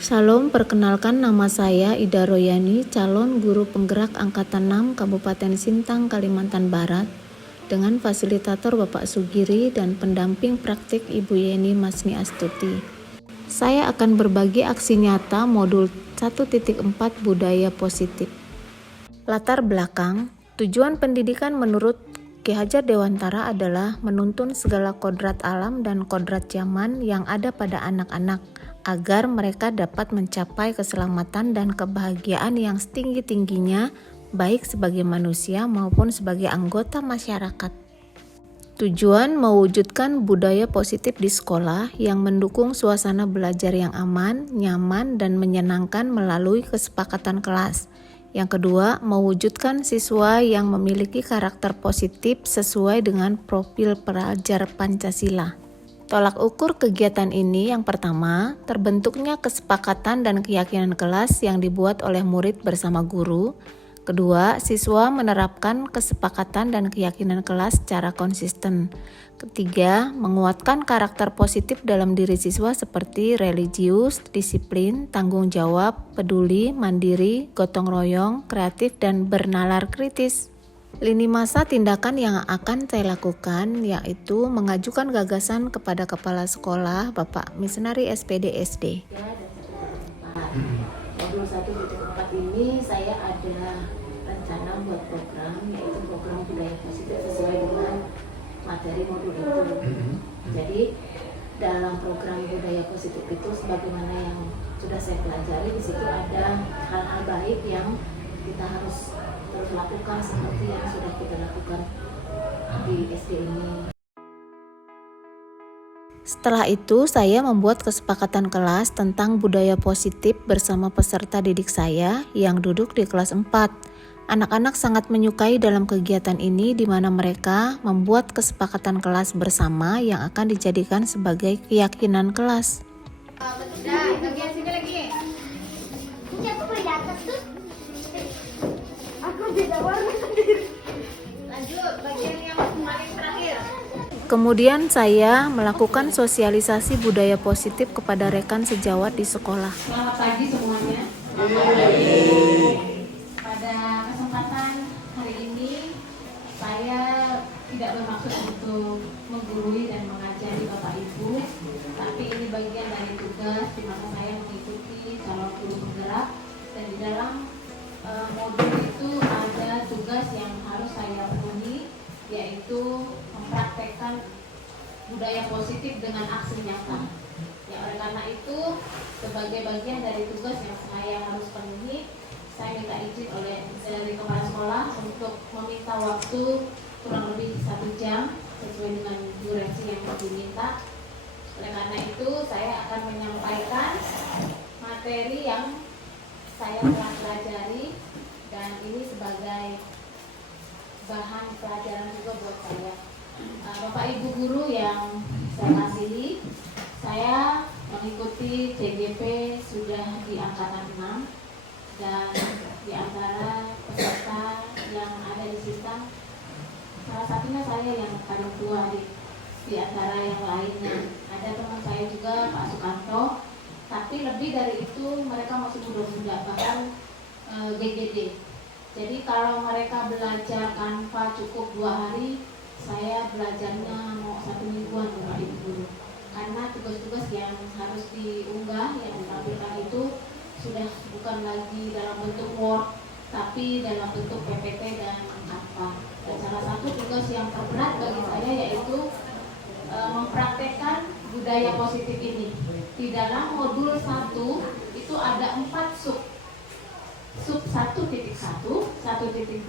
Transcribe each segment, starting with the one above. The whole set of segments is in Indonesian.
Salam, perkenalkan nama saya Ida Royani, calon guru penggerak Angkatan 6 Kabupaten Sintang, Kalimantan Barat, dengan fasilitator Bapak Sugiri dan pendamping praktik Ibu Yeni Masni Astuti. Saya akan berbagi aksi nyata modul 1.4 Budaya Positif. Latar belakang, tujuan pendidikan menurut Ki Hajar Dewantara adalah menuntun segala kodrat alam dan kodrat zaman yang ada pada anak-anak, agar mereka dapat mencapai keselamatan dan kebahagiaan yang setinggi-tingginya, baik sebagai manusia maupun sebagai anggota masyarakat. Tujuan mewujudkan budaya positif di sekolah yang mendukung suasana belajar yang aman, nyaman, dan menyenangkan melalui kesepakatan kelas. Yang kedua, mewujudkan siswa yang memiliki karakter positif sesuai dengan profil pelajar Pancasila. Tolak ukur kegiatan ini yang pertama, terbentuknya kesepakatan dan keyakinan kelas yang dibuat oleh murid bersama guru. Kedua, siswa menerapkan kesepakatan dan keyakinan kelas secara konsisten. Ketiga, menguatkan karakter positif dalam diri siswa seperti religius, disiplin, tanggung jawab, peduli, mandiri, gotong royong, kreatif, dan bernalar kritis. Lini masa tindakan yang akan saya lakukan yaitu mengajukan gagasan kepada Kepala Sekolah Bapak Misenari SPD SD. Modul 1.4 ini saya ada rencana buat program, yaitu program budaya positif sesuai dengan materi modul itu. Jadi dalam program budaya positif itu sebagaimana yang sudah saya pelajari, di situ ada hal-hal baik yang kita harus terus lakukan seperti yang sudah kita lakukan di SD ini. Setelah itu, saya membuat kesepakatan kelas tentang budaya positif bersama peserta didik saya yang duduk di kelas 4. Anak-anak sangat menyukai dalam kegiatan ini di mana mereka membuat kesepakatan kelas bersama yang akan dijadikan sebagai keyakinan kelas. Bagian sini lagi. Ini aku boleh di atas tuh. Aku beda warna sendiri. Lanjut, bagian yang paling terakhir. Kemudian saya melakukan sosialisasi budaya positif kepada rekan sejawat di sekolah. Selamat pagi semuanya. Pada kesempatan hari ini saya tidak bermaksud untuk menggurui dan mengajari Bapak Ibu, tapi ini bagian dari tugas di mana saya mengikuti calon guru penggerak, dan di dalam modul itu ada tugas yang harus saya penuhi, yaitu mempraktekkan budaya positif dengan aksi nyata. Ya, oleh karena itu, sebagai bagian dari tugas yang saya harus penuhi, saya minta izin dari kepala sekolah untuk meminta waktu kurang lebih 1 jam sesuai dengan durasi yang diminta. Oleh karena itu, saya akan menyampaikan materi yang saya telah pelajari, dan ini sebagai bahan pelajaran juga buat saya. Bapak Ibu guru yang saya kasihi, saya mengikuti CGP sudah di angkatan 6, dan di antara peserta yang ada di Sintang, salah satunya saya yang paling tua di antara yang lainnya. Ada teman saya juga, Pak Sukanto, tapi lebih dari itu mereka masih muda-muda, bahkan GGD. Jadi kalau mereka belajar Canva cukup 2 hari, saya belajarnya mau 1 mingguan Bapak Ibu guru. Karena tugas-tugas yang harus diunggah, yang ditampilkan itu sudah bukan lagi dalam bentuk Word, tapi dalam bentuk PPT dan Canva. Dan salah satu tugas yang terberat bagi saya yaitu mempraktekkan budaya positif ini. Di dalam modul 1 itu ada 4 sub 1.1, 1.2,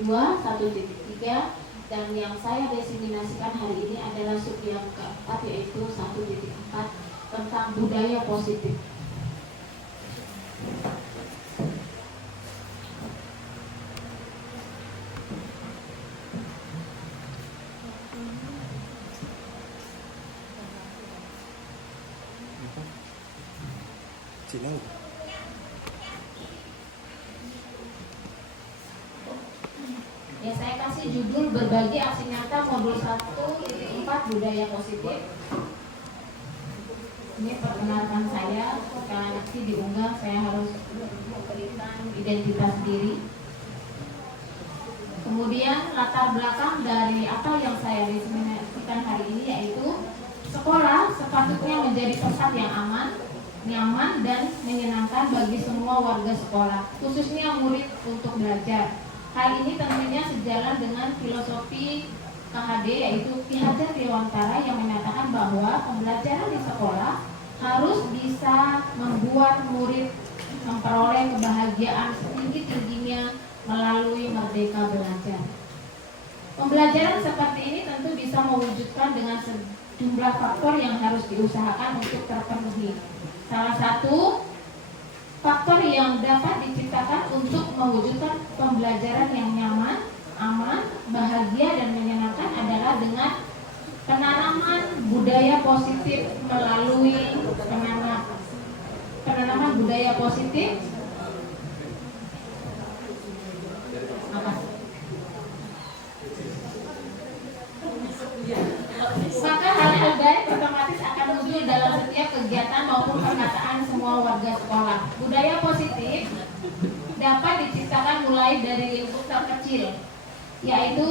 1.3, dan yang saya diseminasikan hari ini adalah sub yang keempat, yaitu 1.4 tentang budaya positif. Ya, saya kasih judul berbagi aksi nyata modul 1.4 budaya positif. Ini perkenalkan saya, karena nanti diunggah saya harus berikan identitas diri. Kemudian latar belakang dari apa yang saya diseminasikan hari ini yaitu sekolah sepatutnya menjadi tempat yang aman, nyaman, dan menyenangkan bagi semua warga sekolah, khususnya murid untuk belajar. Hal ini tentunya sejalan dengan filosofi KHD yaitu Ki Hajar Dewantara yang menyatakan bahwa pembelajaran di sekolah harus bisa membuat murid memperoleh kebahagiaan setinggi-tingginya melalui merdeka belajar. Pembelajaran seperti ini tentu bisa mewujudkan dengan sejumlah faktor yang harus diusahakan untuk terpenuhi. Salah satu faktor yang dapat diciptakan untuk mewujudkan pembelajaran yang nyaman, aman, bahagia, dan menyenangkan adalah dengan penanaman budaya positif melalui penanaman budaya positif. Maka hal-hal baik otomatis akan muncul dalam setiap kegiatan maupun perkataan semua warga sekolah. Budaya positif dapat diciptakan mulai dari lingkup terkecil, yaitu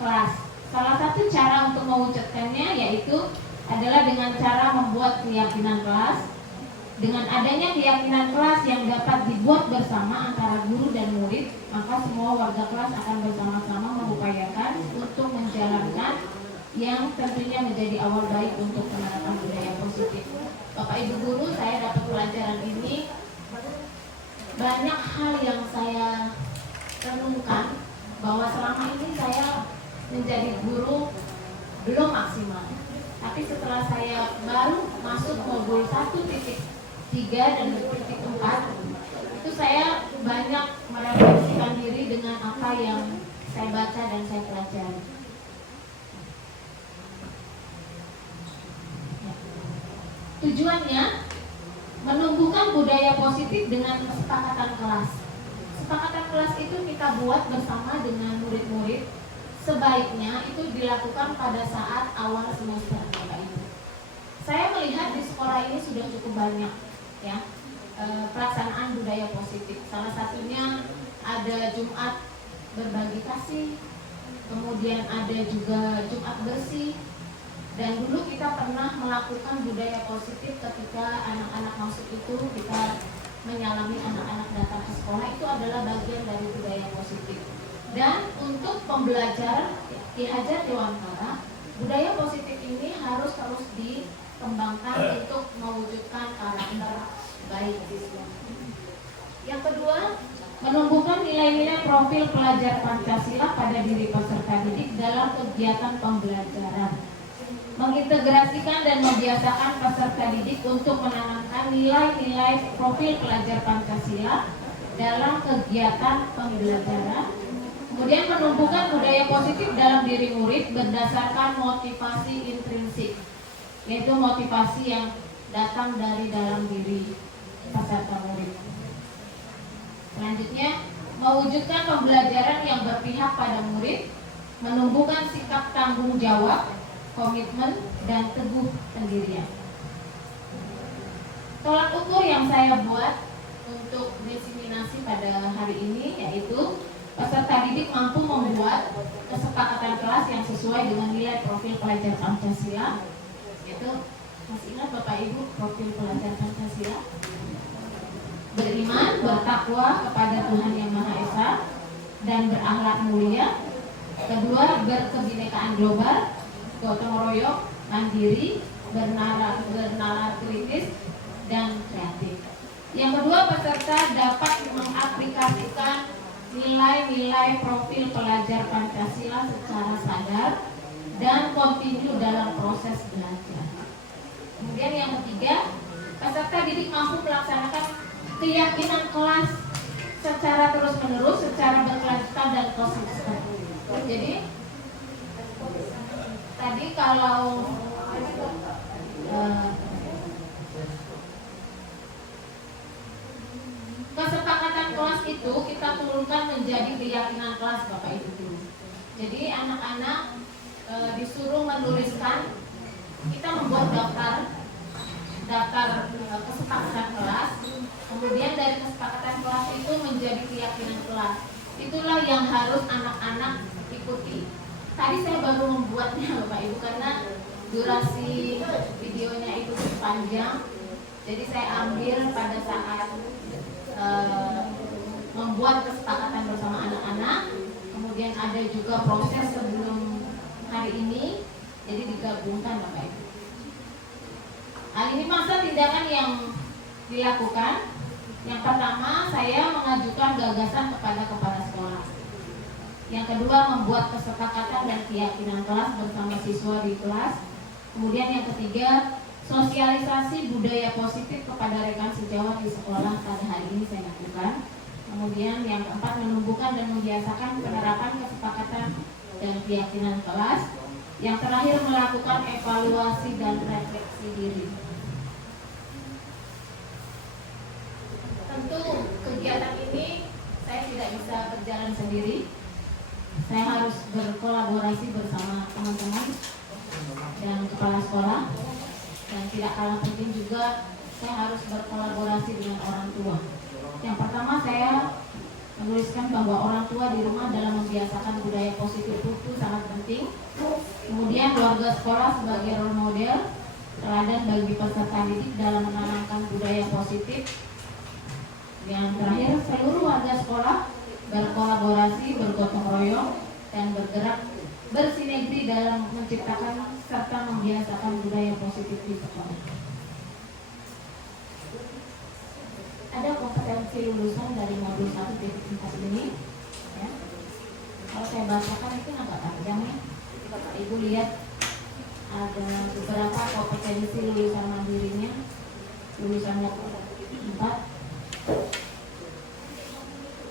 kelas. Salah satu cara untuk mewujudkannya yaitu adalah dengan cara membuat keyakinan kelas. Dengan adanya keyakinan kelas yang dapat dibuat bersama antara guru dan murid, maka semua warga kelas akan bersama-sama mengupayakan untuk menjalankan yang tentunya menjadi awal baik untuk penerapan budaya positif. Bapak Ibu guru, saya dapat pelajaran ini banyak hal yang saya renungkan bahwa selama ini saya menjadi guru belum maksimal. Tapi setelah saya baru masuk modul 1.3 dan 1.4, itu saya banyak merefleksikan diri dengan apa yang saya baca dan saya pelajari. Tujuannya menumbuhkan budaya positif dengan kesepakatan kelas. Kesepakatan kelas itu kita buat bersama dengan murid-murid. Sebaiknya itu dilakukan pada saat awal semester, Bapak Ibu. Saya melihat di sekolah ini sudah cukup banyak ya pelaksanaan budaya positif. Salah satunya ada Jumat berbagi kasih, kemudian ada juga Jumat bersih. Dan dulu kita pernah melakukan budaya positif ketika anak-anak masuk itu, kita menyalami anak-anak datang ke sekolah, itu adalah bagian dari budaya positif. Dan untuk pembelajaran Ki Hajar Dewantara, budaya positif ini harus terus dikembangkan untuk mewujudkan karakter baik siswa. Yang kedua, menumbuhkan nilai-nilai profil pelajar Pancasila pada diri peserta didik dalam kegiatan pembelajaran. Mengintegrasikan dan membiasakan peserta didik untuk menanamkan nilai-nilai profil pelajar Pancasila dalam kegiatan pembelajaran. Kemudian menumbuhkan budaya positif dalam diri murid berdasarkan motivasi intrinsik, yaitu motivasi yang datang dari dalam diri peserta murid. Selanjutnya, mewujudkan pembelajaran yang berpihak pada murid, menumbuhkan sikap tanggung jawab, komitmen, dan teguh pendirian. Tolak ukur yang saya buat untuk diseminasi pada hari ini yaitu peserta didik mampu membuat kesepakatan kelas yang sesuai dengan nilai profil pelajar Pancasila. Itu masih ingat Bapak Ibu profil pelajar Pancasila? Beriman, bertakwa kepada Tuhan Yang Maha Esa, dan berakhlak mulia. Kedua, berkebinekaan global, gotong royong, mandiri, bernalar kritis, dan kreatif. Yang kedua, peserta dapat mengaplikasikan nilai-nilai profil pelajar Pancasila secara sadar dan kontinu dalam proses belajar. Kemudian yang ketiga, peserta didik mampu melaksanakan keyakinan kelas secara terus-menerus, secara berkelanjutan dan konsisten. Jadi tadi kalau kesepakatan kelas itu kita turunkan menjadi keyakinan kelas, Bapak Ibu. Jadi anak-anak disuruh menuliskan, kita membuat daftar daftar kesepakatan kelas, kemudian dari kesepakatan kelas itu menjadi keyakinan kelas. Itulah yang harus anak-anak ikuti. Tadi saya baru membuatnya Bapak Ibu karena durasi videonya itu panjang. Jadi saya ambil pada saat membuat kesepakatan bersama anak-anak. Kemudian ada juga proses sebelum hari ini. Jadi digabungkan Bapak Ibu. Ini masa tindakan yang dilakukan. Yang pertama, saya mengajukan gagasan kepada kepala sekolah. Yang kedua, membuat kesepakatan dan keyakinan kelas bersama siswa di kelas. Kemudian yang ketiga, sosialisasi budaya positif kepada rekan sejawat di sekolah pada hari ini saya lakukan. Kemudian yang keempat, menumbuhkan dan membiasakan penerapan kesepakatan dan keyakinan kelas. Yang terakhir, melakukan evaluasi dan refleksi diri. Tentu kegiatan ini saya tidak bisa berjalan sendiri. Saya harus berkolaborasi bersama teman-teman dan kepala sekolah. Dan tidak kalah penting juga saya harus berkolaborasi dengan orang tua. Yang pertama, saya menuliskan bahwa orang tua di rumah dalam membiasakan budaya positif itu sangat penting. Kemudian keluarga sekolah sebagai role model, teladan bagi peserta didik dalam menanamkan budaya positif. Yang terakhir, seluruh warga sekolah berkolaborasi, bergotong royong, dan bergerak bersinergi dalam menciptakan serta membiasakan budaya positif di sekolah. Ada kompetensi lulusan dari modul 1.4 ini. Ya. Kalau saya bacakan itu agak panjang ya. Bapak Ibu lihat ada beberapa kompetensi lulusan mandirinya, lulusan 4.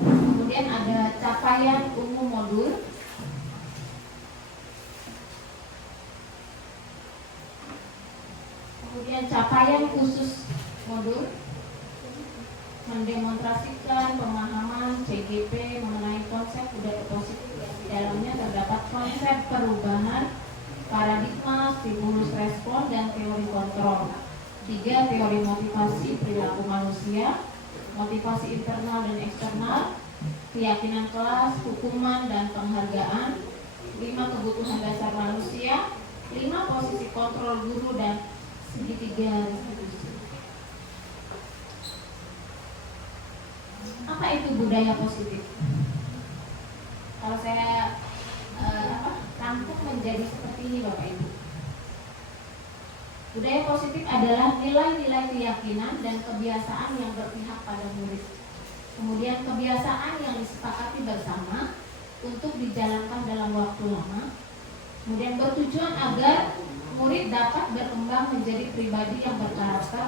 Kemudian ada capaian umum modul. Kemudian capaian khusus modul, mendemonstrasikan pemahaman CGP mengenai konsep budaya positif. Di dalamnya terdapat konsep perubahan, paradigma, stimulus respon, dan teori kontrol. 3. Teori motivasi perilaku manusia, motivasi internal dan eksternal, keyakinan kelas, hukuman dan penghargaan. 5. Kebutuhan dasar manusia. 5. Posisi kontrol guru dan segitiga restitusi. Apa itu budaya positif? Kalau saya rangkum menjadi seperti ini Bapak Ibu. Budaya positif adalah nilai-nilai keyakinan dan kebiasaan yang berpihak pada murid. Kemudian kebiasaan yang disepakati bersama untuk dijalankan dalam waktu lama. Kemudian bertujuan agar murid dapat berkembang menjadi pribadi yang berkarakter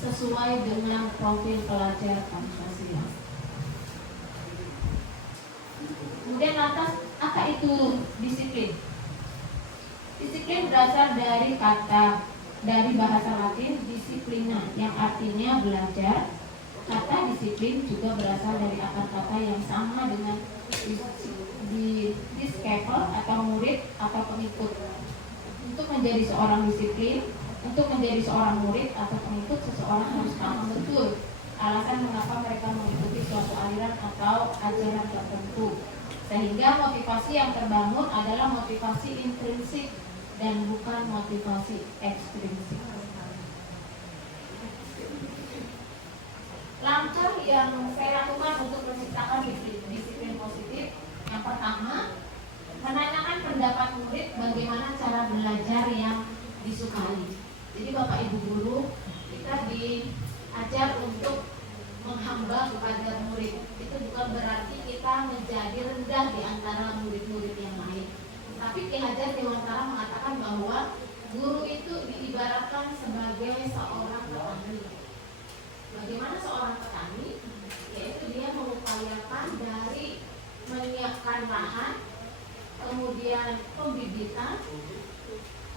sesuai dengan profil pelajar Pancasila. Kemudian lantas, apa itu disiplin? Disiplin berasal dari bahasa Latin disiplina yang artinya belajar. Kata disiplin juga berasal dari akar kata yang sama dengan disciple atau murid atau pengikut. Untuk menjadi seorang disiplin, untuk menjadi seorang murid atau pengikut, seseorang harus paham betul alasan mengapa mereka mengikuti suatu aliran atau ajaran tertentu. Sehingga motivasi yang terbangun adalah motivasi intrinsik dan bukan motivasi ekstrinsik. Langkah yang saya lakukan untuk menciptakan disiplin positif, yang pertama, menanyakan pendapat murid bagaimana cara belajar yang disukai. Jadi Bapak Ibu guru, kita diajar untuk menghamba kepada murid. Itu bukan berarti kita menjadi rendah di antara murid-murid yang lain. Tapi Ki Hajar Dewantara mengatakan bahwa guru itu diibaratkan sebagai seorang petani. Bagaimana seorang petani? Yaitu dia mengupayakan dari menyiapkan lahan, kemudian pembibitan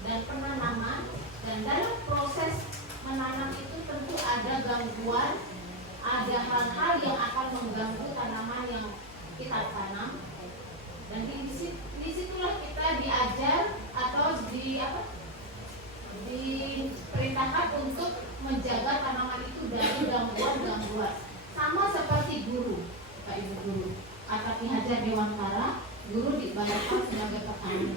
dan penanaman, dan dalam proses menanam itu tentu ada gangguan, ada hal-hal yang akan mengganggu tanaman yang kita tanam, dan disitulah kita diajar atau diperintahkan untuk menjaga tanaman itu dari gangguan-gangguan. Sama seperti guru, Bapak Ibu guru. Kata Ki Hajar Dewantara, guru dibayarkan sebagai petani.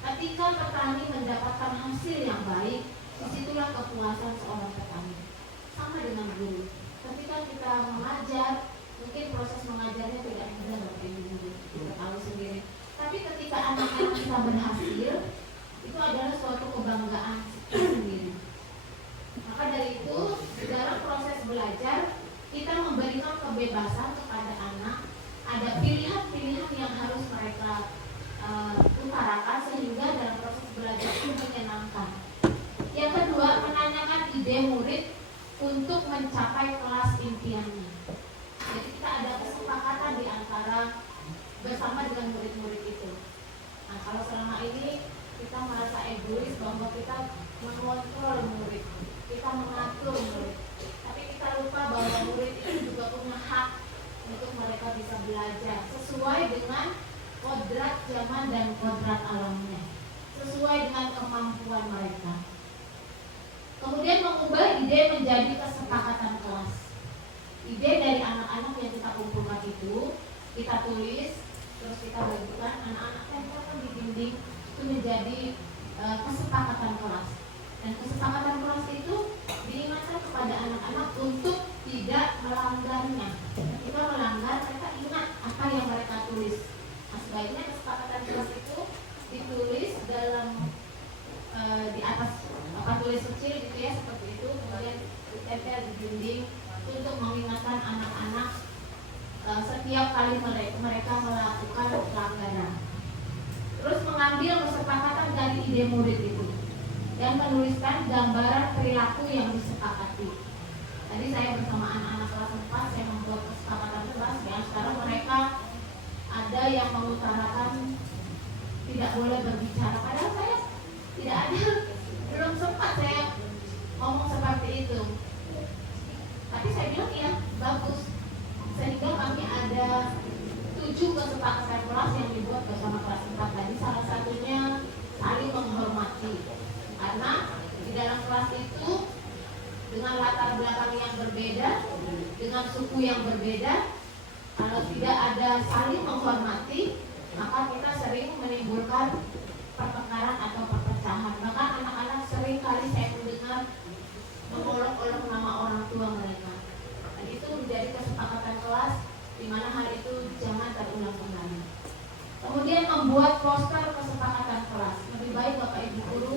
Ketika petani mendapatkan hasil yang baik, disitulah kepuasan seorang petani. Sama dengan guru. Ketika kita mengajar, mungkin proses mengajarnya tidak mudah Bapak Ibu guru, kita tahu sendiri. Tapi ketika anak-anak kita berhasil, itu adalah suatu kebanggaan sendiri. Maka dari itu, di dalam proses belajar, kita memberikan kebebasan kepada anak. Ada pilihan-pilihan yang harus mereka utarakan sehingga dalam proses belajar itu menyenangkan. Yang kedua, menanyakan ide murid untuk mencapai kelas impiannya. Jadi kita ada kesepakatan di antara bersama dengan murid-murid itu. Nah, kalau selama ini kita merasa egois bahwa kita mengontrol murid, kita mengatur murid, tapi kita lupa bahwa murid itu juga punya hak untuk mereka bisa belajar sesuai dengan kodrat zaman dan kodrat alamnya, sesuai dengan kemampuan mereka. Kemudian mengubah ide menjadi kesepakatan kelas. Ide dari anak-anak yang kita kumpulkan itu kita tulis, terus kita bagikan, anak-anak tempelkan di dinding, itu menjadi kesepakatan kelas. Dan kesepakatan kelas itu diingatkan kepada anak-anak untuk tidak melanggarnya. Jika melanggar, mereka ingat apa yang mereka tulis. Nah, sebaiknya kesepakatan kelas itu ditulis dalam di atas papan tulis kecil gitu ya, seperti itu, kemudian ditempel di dinding untuk mengingatkan anak-anak setiap kali mereka melakukan pelanggaran. Terus mengambil kesepakatan dari ide murid itu dan menuliskan gambaran perilaku yang disepakati. Tadi saya bersama anak-anak kelas 4, saya membuat kesepakatan kelas yang sekarang mereka ada yang mengutarakan tidak boleh berbicara. Padahal saya tidak ada, belum sempat saya ngomong seperti itu. Tapi saya bilang ya bagus. Sehingga kami ada 7 kesepakatan kelas yang dibuat bersama kelas 4 tadi. Salah satunya saling menghormati. Karena di dalam kelas itu dengan latar belakang yang berbeda, dengan suku yang berbeda, kalau tidak ada saling menghormati, maka kita sering menimbulkan pertengkaran atau perpecahan. Bahkan anak-anak sering kali saya mendengar mengolok-olok nama orang tua mereka. Dan itu menjadi kesepakatan kelas di mana hal itu jangan terulang kembali. Kemudian membuat poster kesepakatan kelas. Lebih baik Bapak Ibu guru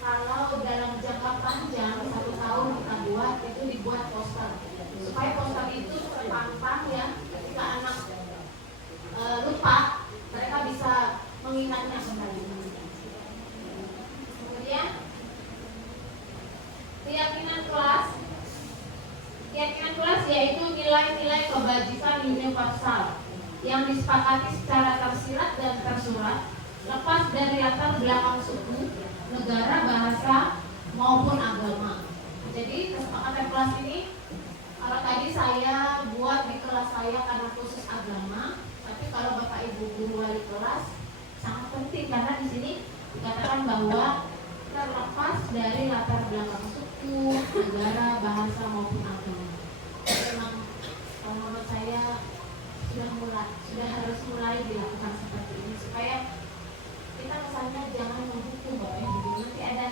kalau dalam jangka panjang 1 tahun kita buat, itu dibuat poster supaya poster itu terpampang ya, ketika anak lupa mereka bisa mengingatnya kembali. Kemudian keyakinan kelas yaitu nilai-nilai kebajikan universal yang disepakati secara tersirat dan tersurat, lepas dari latar belakang suku, negara, bahasa maupun agama. Jadi kesepakatan kelas ini, kalau tadi saya buat di kelas saya karena khusus agama, tapi kalau Bapak Ibu guru wali kelas sangat penting karena di sini dikatakan bahwa terlepas dari latar belakang suku, negara, bahasa maupun agama. Memang menurut saya sudah harus mulai dilakukan seperti ini supaya kita kesannya jangan menghukum Bapak Ibu. Nanti ada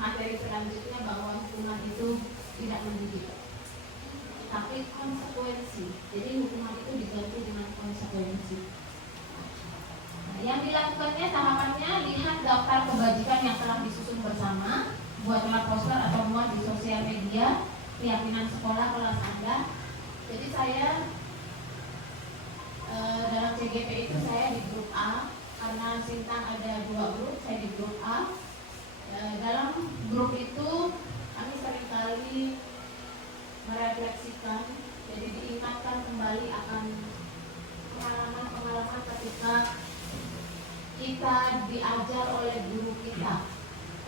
materi selanjutnya bahwa hukuman itu tidak mendidik, tapi konsekuensi. Jadi hukuman itu diganti dengan konsekuensi. Nah, yang dilakukannya tahapannya, lihat daftar kebajikan yang telah disusun bersama, buatlah poster atau muat di sosial media, keyakinan sekolah kelas Anda. Jadi saya dalam CGP itu saya di grup A, karena Sintang ada 2 grup, saya di grup A. Dalam grup itu kami seringkali merefleksikan, jadi diingatkan kembali akan pengalaman-pengalaman ketika kita diajar oleh guru kita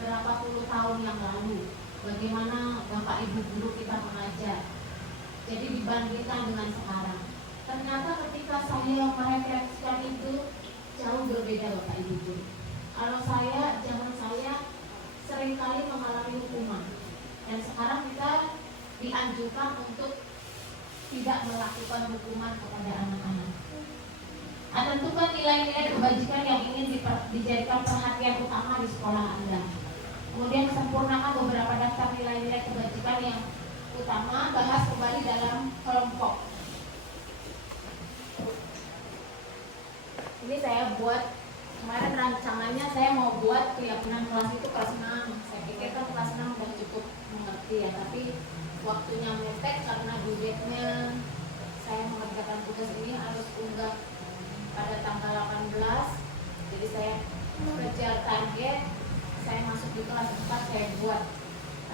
berapa puluh tahun yang lalu, bagaimana Bapak Ibu guru kita mengajar. Jadi dibandingkan dengan sekarang, ternyata ketika saya merefleksikan itu jauh berbeda Bapak Ibu guru. Kalau zaman saya seringkali mengalami hukuman. Dan sekarang kita dianjurkan untuk tidak melakukan hukuman kepada anak-anak. Tentukan nilai-nilai kebajikan yang ingin dijadikan perhatian utama di sekolah Anda. Kemudian sempurnakan beberapa daftar nilai-nilai kebajikan yang utama, bahas kembali dalam kelompok. Ini saya buat, kemarin rancangannya saya mau buat keyakinan kelas itu kelas 6. Saya pikir kan kelas 6 udah cukup mengerti ya, tapi waktunya mepet karena budgetnya saya mengerjakan tugas ini harus unggah pada tanggal 18. Jadi saya kejar target, saya masuk di kelas 4 saya buat.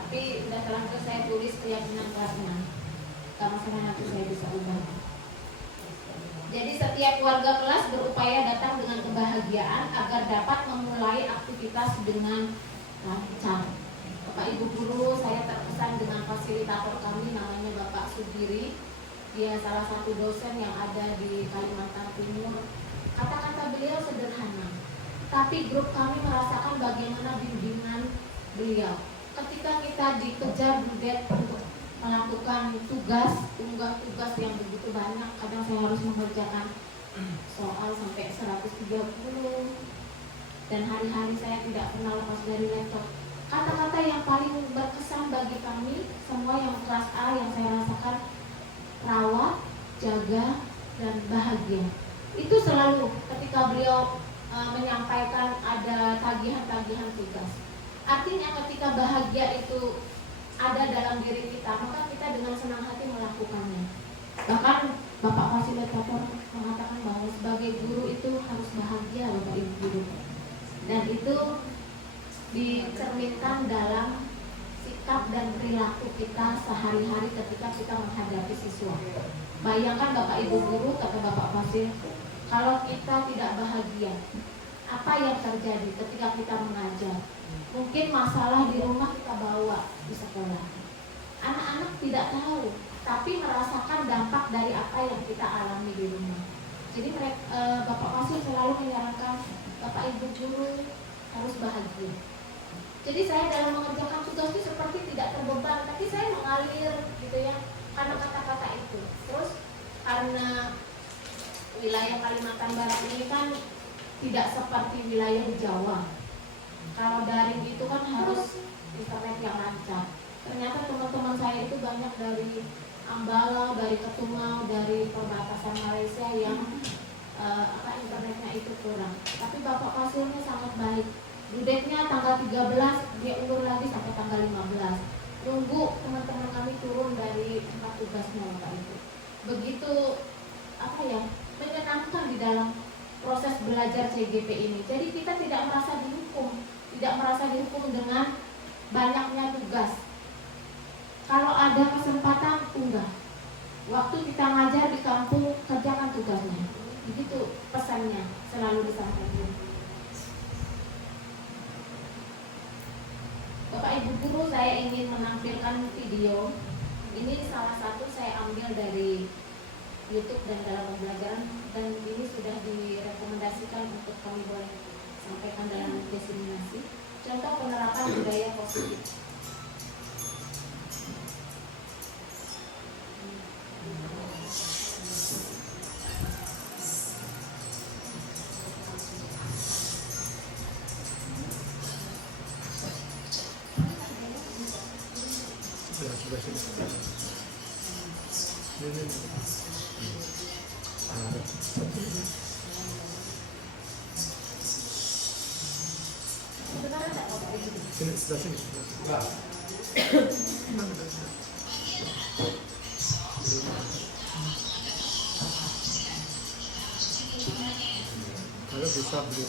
Tapi udah terlanjur saya tulis keyakinan kelasnya. Karena saya nanti saya bisa ubah. Jadi setiap warga kelas berupaya datang dengan kebahagiaan agar dapat memulai aktivitas dengan lancar. Bapak Ibu guru, saya terkesan dengan fasilitator kami namanya Bapak Sugiri. Dia salah satu dosen yang ada di Kalimantan Timur. Kata-kata beliau sederhana, tapi grup kami merasakan bagaimana bimbingan beliau. Ketika kita dikejar budet untuk melakukan unggah tugas yang begitu banyak, kadang saya harus mengerjakan soal sampai 130, dan hari-hari saya tidak pernah lepas dari laptop. Kata-kata yang paling berkesan bagi kami semua yang kelas A yang saya rasakan, rawat, jaga, dan bahagia. Itu selalu ketika beliau menyampaikan ada tagihan-tagihan tugas. Artinya ketika bahagia itu ada dalam diri kita, maka kita dengan senang hati melakukannya. Bahkan Bapak fasilitator mengatakan bahwa sebagai guru itu harus bahagia, Bapak Ibu guru. Dan itu dicerminkan dalam sikap dan perilaku kita sehari-hari ketika kita menghadapi siswa. Bayangkan Bapak Ibu guru, kata Bapak Fasil, kalau kita tidak bahagia, apa yang terjadi ketika kita mengajar? Mungkin masalah di rumah kita bawa di sekolah. Anak-anak tidak tahu, tapi merasakan dampak dari apa yang kita alami di rumah. Jadi Bapak Fasil selalu menyarankan Bapak Ibu guru harus bahagia. Jadi saya dalam mengerjakan tugas itu seperti tidak terbeban, tapi saya mengalir gitu ya, karena kata-kata itu. Terus karena wilayah Kalimantan Barat ini kan tidak seperti wilayah di Jawa. Kalau daring itu kan harus internet yang lancar. Ternyata teman-teman saya itu banyak dari Ambala, dari Ketumau, dari perbatasan Malaysia yang internetnya itu kurang. Tapi Bapak Fasilnya sangat baik. Budetnya tanggal 13, dia ulur lagi sampai tanggal 15. Nunggu teman-teman kami turun dari tempat tugasnya, Bapak Ibu. Begitu menyenangkan di dalam proses belajar CGP ini. Jadi kita tidak merasa dihukum dengan banyaknya tugas. Kalau ada kesempatan, unggah. Waktu kita ngajar di kampung, kerjakan tugasnya. Begitu pesannya selalu disampaikan. Bapak Ibu guru, saya ingin menampilkan video. Ini salah satu saya ambil dari YouTube dan dalam pembelajaran, dan ini sudah direkomendasikan untuk kami boleh sampaikan dalam diseminasi. Contoh penerapan budaya positif. Sini. Kalau bisa beli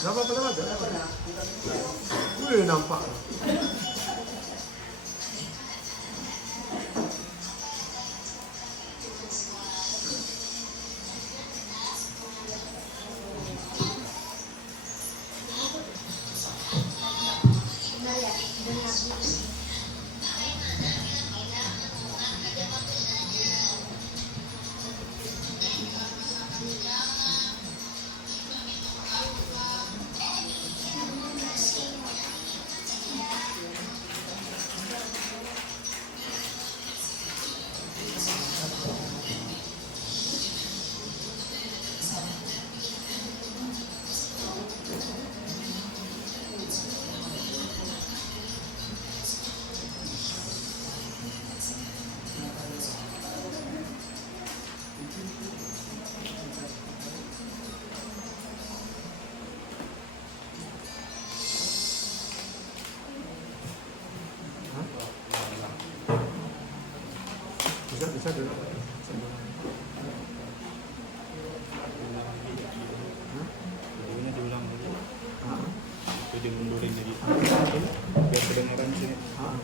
Nggak apa-apa lewat ya? Wih, nampak. Bisa dulu. Videonya diulang dulu. Ah. Itu dimundurin jadi biar kedengaran sini. Ah.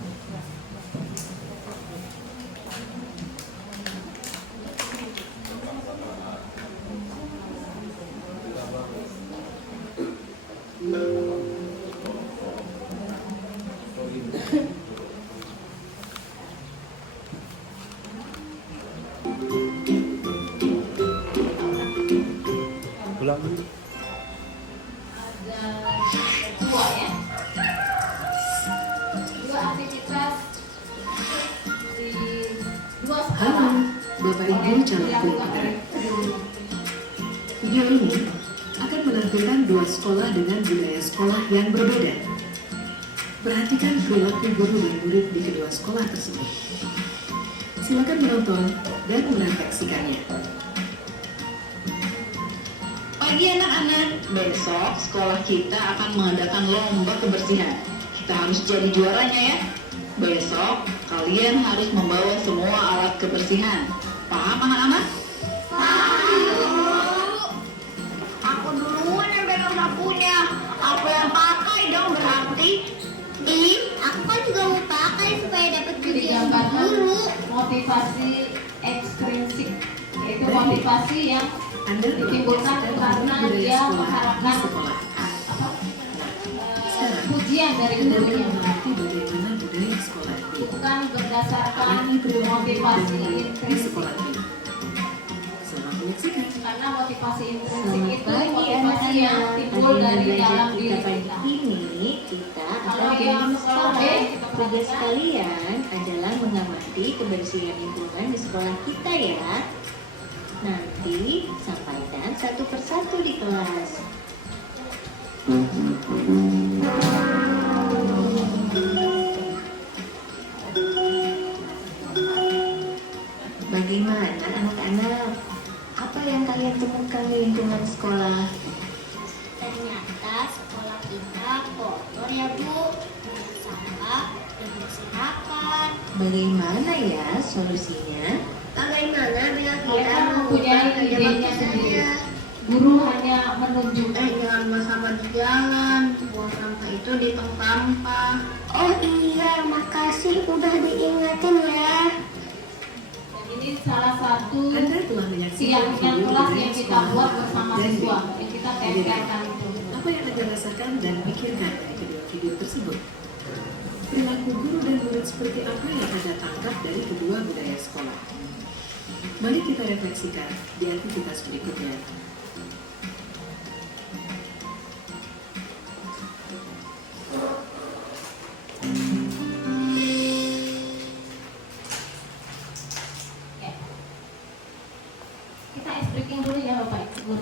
Ulang. Ada dua ya, dua aktivitas di dua sekolah. Bapak Ibu calon guru penggerak. Video ini akan menampilkan dua sekolah dengan budaya sekolah yang berbeda. Perhatikan perilaku guru dan murid di kedua sekolah tersebut. Silakan menonton dan merefleksikannya. Pagi anak-anak, besok sekolah kita akan mengadakan lomba kebersihan. Kita harus jadi juaranya ya. Besok kalian harus membawa semua alat kebersihan. Paham anak-anak? Aku duluan yang pegang sapunya. Aku yang pakai dong berarti. Aku kan juga mau pakai supaya dapat pujian Digambarkan guru. motivasi ekstrinsik, yaitu motivasi yang Anda ditimbulkan merefleksikan karena budaya dia sekolah di mengharapkan sekolah. pujian dari Anda gurunya, mengerti bagaimana budaya sekolah ini. bukan berdasarkan Ini perilaku motivasi dan nilai di intrinsik. sekolah ini. Selamat menyaksikan. Karena motivasi intrinsik Selamat itu pagi motivasi yang anak-anak. timbul Agenda dari belajar dalam kita diri pagi kita. ini kita Kalau akan yang bimbing sekolah B, sekolah. kita Tugas perhatikan. kalian adalah mengamati kebersihan lingkungan di sekolah kita ya. Nanti sampaikan satu persatu di kelas. Bagaimana anak-anak? Apa yang kalian temukan di lingkungan sekolah? Ternyata sekolah kita kotor ya Bu. Banyak sampah dan berserakan. Bagaimana ya solusinya? Bagaimana bila kita Mereka mempunyai membuka kerja idenya bakti sendiri. saja? Guru hanya menunjukkan. Jangan buang sampah di jalan. Buang sampah itu di tong sampah. Oh iya, makasih udah diingetin ya. Dan ini salah satu Anda telah menyaksikan keyakinan video kelas budaya yang kita sekolah buat di bersama dan siswa, B. yang kita Jadi, tempelkan itu. apa yang Anda rasakan dan pikirkan dari kedua video tersebut? Perilaku guru dan murid seperti apa yang Anda tangkap dari kedua budaya sekolah? Mari kita refleksikan di aktivitas berikutnya. Oke. Kita ice breaking dulu ya Bapak Ibu.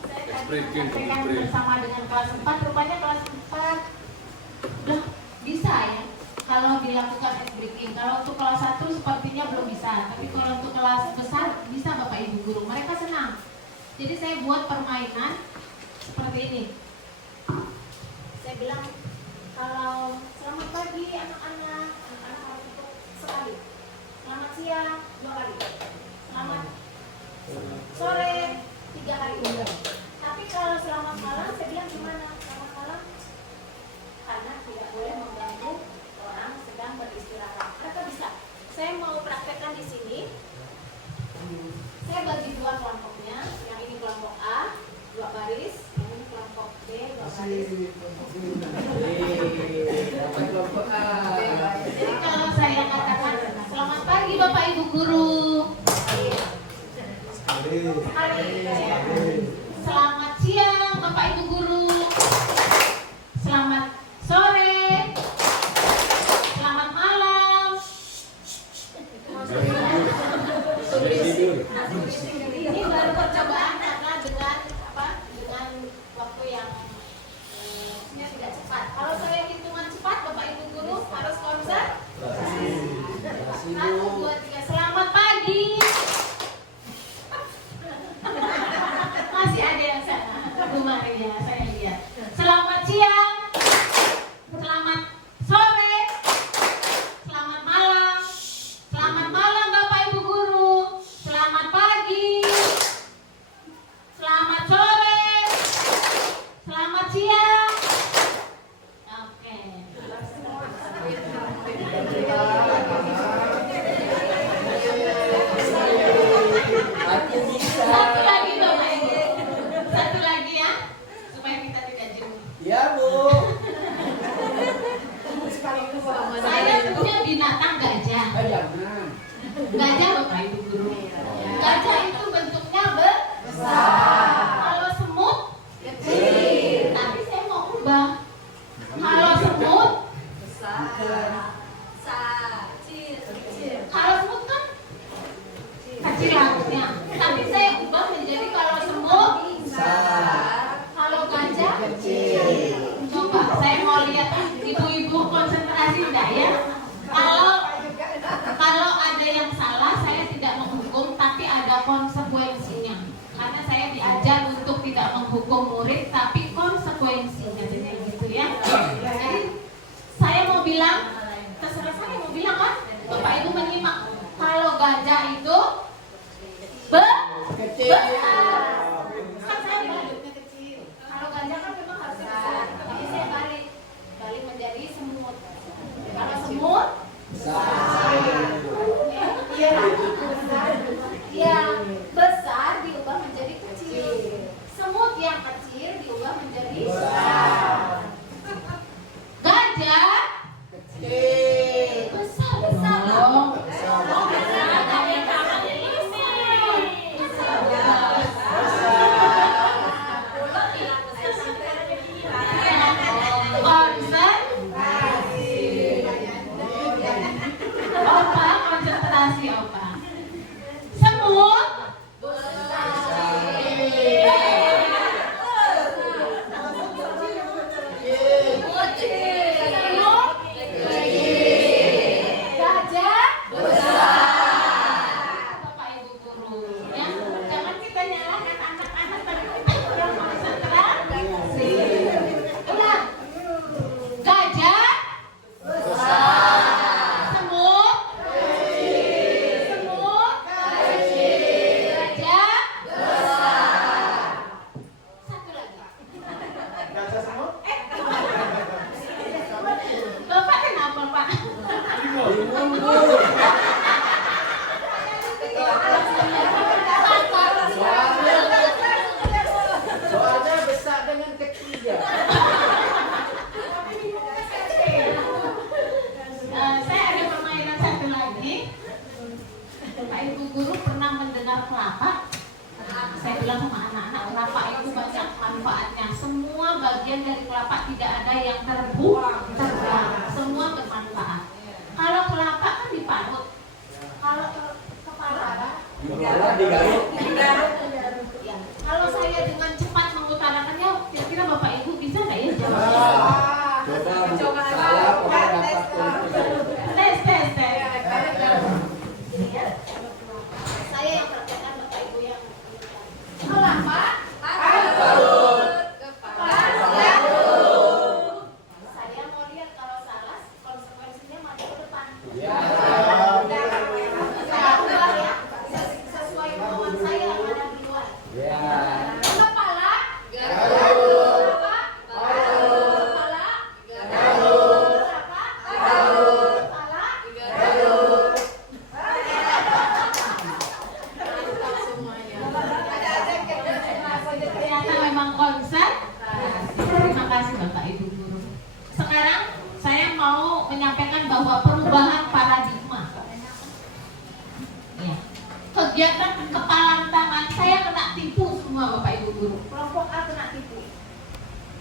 Saya tadi sampaikan bersama dengan kelas 4, rupanya kelas 4 udah bisa ya kalau dilakukan ice breaking. Kalau untuk kelas 1 sepertinya belum bisa, tapi kalau untuk kelas besar bisa Bapak Ibu guru. Mereka senang. Jadi saya buat permainan seperti ini. Saya bilang, kalau selamat pagi anak-anak harus untuk sekali. Selamat siang 2 kali. Selamat sore 3 kali. Tapi kalau selamat malam, saya bilang gimana? Selamat malam, karena tidak boleh mengganggu orang sedang beristirahat. Mereka bisa. Saya mau praktekkan di sini. Saya bagi 2 kelompoknya. Yang ini kelompok A, 2 baris. Yang ini kelompok B, 2 baris. Jadi kalau saya katakan selamat pagi Bapak Ibu guru. Selamat siang Bapak Ibu guru. Selamat sore. Selamat malam. Ini baru percobaan karena dengan waktu yang tidak cepat. Kalau saya hitungan cepat Bapak Ibu guru harus konsen. 1, 2, 3. Selamat pagi. Masih ada yang sana. Bu Maria, saya lihat. Selamat siang. Selamat sore. Selamat malam. Selamat malam Bapak Ibu guru. Selamat pagi. Selamat sore. Selamat siang. Oke. Satu lagi Bapak Ibu. Satu lagi ya, supaya kita tidak jemu. Ya Bu. Saya punya binatang gajah. Jangan. Gajah Bapak Ibu guru. Gajah itu bentuknya besar. Kalau semut kecil. Tapi saya mau ubah. Kalau semut kalau semut kan kecil harusnya. Tapi saya ubah menjadi kalau semut kalau gajah kecil. Coba saya mau lihat ibu-ibu konsentrasi enggak ya? Kalau ada yang salah saya tidak menghukum, tapi ada konsekuensinya. Karena saya diajar untuk tidak menghukum murid, tapi konsekuensinya jadi gitu ya. Jadi saya mau bilang, terserah saya mau bilang kan, Bapak Ibu menyimak. Kalau gajah itu besar. Kan saya bilangnya kecil. Kalau gajah kan memang harusnya besar. Tapi saya balik menjadi semut. Kalau semut yang besar diubah menjadi kecil. Semut yang kecil diubah menjadi besar. Gajah besar. Konsentrasi opa. Semut gajah Bapak Ibu guru ya, jangan kita nyalakan anak-anak, tapi kita kurang konsentrasi. Ulang. Gajah semut gajah satu lagi. Bapak kenapa Pak? Soalnya besar dengan kecil ya. Saya ada permainan satu lagi. Pak Ibu guru pernah mendengar kelapa? Saya bilang sama anak-anak, kelapa itu banyak manfaatnya. Semua bagian dari kelapa tidak ada yang terbuang, semua bermanfaat. Kalau kelapa kan diparut, kalau kepala Digaruk. ya. Kalau saya dengan cepat mengutarakannya, kira-kira Bapak Ibu bisa nggak ya jawabnya? Coba salah pokoknya dapat Tes. Jadi ya, saya yang praktekkan, Bapak Ibu yang